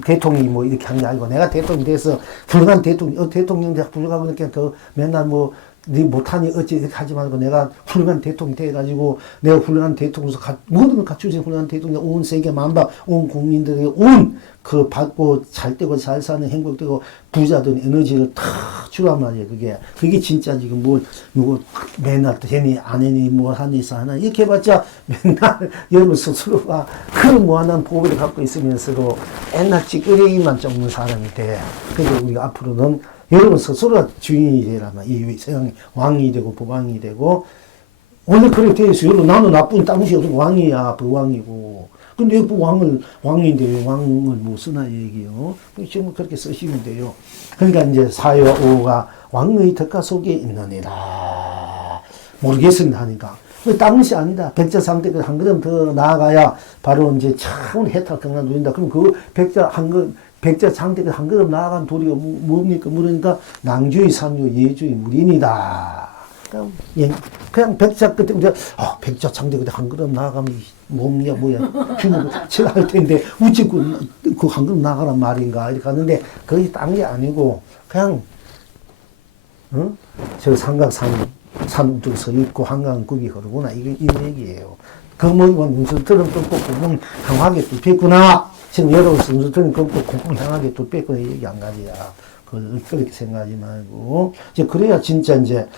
대통령이 뭐 이렇게 한 게 아니고 내가 대통령이 돼서 훌륭한 대통령 훌륭하고 이렇게 더 맨날 네 못하니 어찌 이렇게 하지 말고 내가 훌륭한 대통령이 돼가지고 내가 훌륭한 대통령으로서 모든 걸 갖추신 훌륭한 대통령 온 세계 만박 온 국민들에게 온 그 받고 잘 되고 잘 사는 행복되고 부자된 에너지를 다 주란 말이에요. 그게 진짜 지금 누구 맨날 되니 안 해니 뭐 하니 하나 이렇게 해봤자 맨날 여러분 스스로가 그런 무한한 보배를 갖고 있으면서도 맨날 찌끄레기만 쫓는 사람이 돼. 그래서 우리가 앞으로는 여러분 스스로가 주인이 되라면 이 세상에 왕이 되고 법왕이 되고 원래 그렇게 되어 있어요. 여러분 나는 나쁜 땅이 없으면 왕이야 법왕이고 근데 왜 왕인데 왜 왕을 못 쓰나 얘기요. 지금 그렇게 쓰시면 돼요. 그러니까 이제 사여오가 왕의 덕가 속에 있느니라. 모르겠습니다 하니까. 땅이 아니다. 백자 상태 한 걸음 더 나아가야 바로 이제 차원 혜택 경란 누린다. 그럼 그 백자 상태가 한 걸음 나아간 도리가 뭡니까? 물으니까 낭주의 산유 예주의 물인이다. 그냥 백자 끝에 우리가 백자 상태 끝에 한 걸음 나아가면 뭐냐 죽고 제가 할 텐데 우찌 그 한 걸음 나가란 말인가 이렇게 하는데 거의 딴 게 아니고 그냥 저 삼각산 우뚝 서 있고 한강급이 흐르구나 이 얘기예요. 그 문수들은 끊고 구멍 향하게 뚫혔구나. 지금 여러분 문수들은 끊고 구멍 향하게 뚫혔구나 이 얘기 한 가지야. 그걸 그렇게 생각하지 말고 이제 그래야 진짜 이제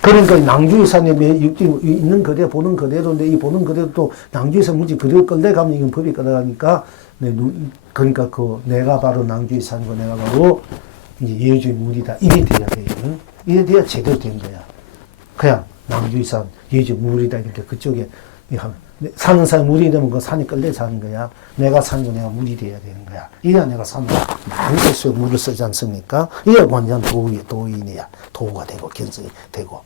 그러니까 낭주의산에 육지 있는 그대로 보는 그대로인데 이 보는 그대로 또 낭주의산 문지 그대로 끌려가면 이건 법이 끌어가니까 그러니까 내가 바로 낭주의산이고 내가 바로 이제 예주의 물이다. 이게 돼야 돼요. 이게 돼야 제대로 된 거야. 그냥 낭주의산 예주의 물이다. 이렇게 그쪽에 사는 산이 물이 되면 그 산이 끌려 사는 거야. 내가 사는 거 내가 물이 돼야 되는 거야. 이래야 내가 산을 많이 쓸수 물을 쓰지 않습니까? 이게 완전 도인이야. 도가 되고 견성이 되고.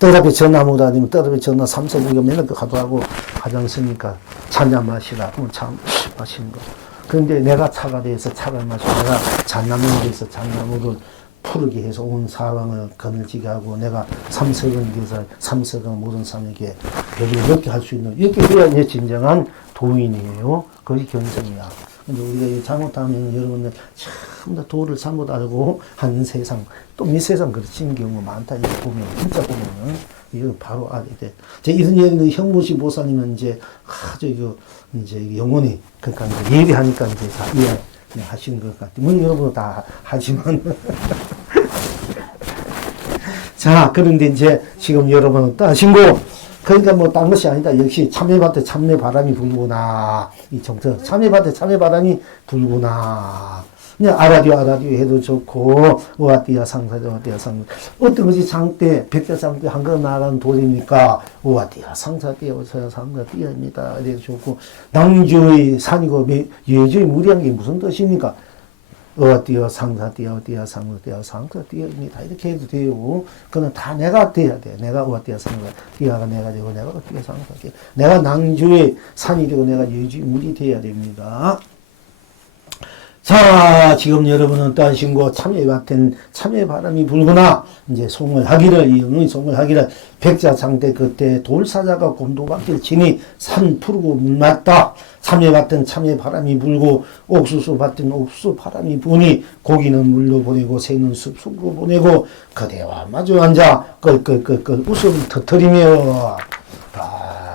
떡잎에 전나무도 아니면 떡잎에 전나 3,4,5가 맨날 그 가져가고 하지 않습니까? 찬냐 마시라. 그럼 참 마시는 거. 그런데 내가 차가 돼서 차를 마시고 내가 잣나무에 대해서 잣나무를 푸르게 해서 온 사방을 거늘지게 하고 내가 삼석은 교사, 삼석은 모든 사람에게 벽을 이렇게 할 수 있는 이렇게 해야 이제 진정한 도인이에요. 그것이 견성이야. 근데 우리가 잘못하면 여러분들 참 다 도를 잘못 알고 하는 세상, 또 이 세상 그렇진 경우가 많다. 이거 보면, 진짜 보면은, 이거 바로 알게 돼. 이런 얘기는 형무시 보사님은 이제 아주 이제 영혼이, 그러니까 이제 예리하니까 이제 다 이해하시는 것 같아요. 뭐 여러분도 다 하지만. 자, 그런데 이제 지금 여러분은 따신고, 그러니까 뭐 딴 것이 아니다. 역시 참외밭에 참외바람이 불구나. 이 정서. 참외밭에 참외바람이 불구나. 그냥 아라디오 해도 좋고, 우아띠야 상사죠, 우아띠야 상사. 어떤 것이 장대, 백자장대 한 거 나가는 돌이니까, 우아띠야 상사띠야, 우아띠야 상사띠야입니다. 이래도 좋고, 낭주의 산이고, 예주의 무리한 게 무슨 뜻입니까? 어디어 상사띠어 어디어 상사띠어 상사띠어입니다. 이렇게 해도 돼요. 그는 다 내가 돼야 돼. 내가 어디어 상사띠어가 내가 되고 내가 어디어 상사띠어. 내가 낭주의 산이 되고 내가 예주의 물이 돼야 됩니다. 자, 지금 여러분은 따신고 참외밭엔 참외바람이 불구나 이제 송을 하기를 이응의 송을 하기를 백자장대 그때 돌사자가 곤도박질 치니 산 푸르고 물 맞다. 참외밭엔 참외바람이 불고 옥수수밭엔 옥수수바람이 부니 고기는 물로 보내고 새는 숲속으로 보내고 그대와 마주 앉아 끌끌끌끌 웃음 터뜨리며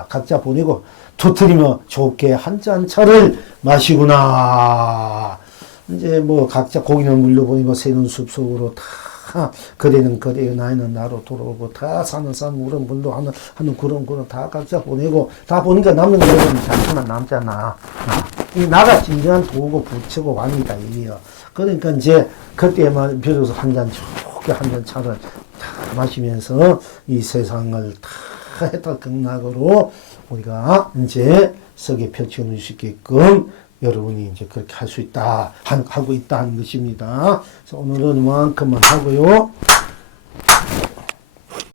각자 보내고 터뜨리며 좋게 한 잔 차를 마시구나. 이제 뭐 각자 고기는 물로 보내고 새는 숲속으로 다 그대는 그대요 나이는 나로 돌아오고 다 사는 산 물은 물로 하는 그런 다 각자 보내고 다 보니까 남는 거는 자기만 남잖아. 이 나가 진정한 도고 부처고 왕이다 이게요. 그러니까 이제 그때만 비로소 한 잔 좋게 한 잔 차를 다 마시면서 이 세상을 다 해탈극락으로 우리가 이제 석에 펼쳐놓을 수 있게끔 여러분이 이제 그렇게 할 수 있다, 하고 있다 하는 것입니다. 그래서 오늘은 이만큼만 하고요.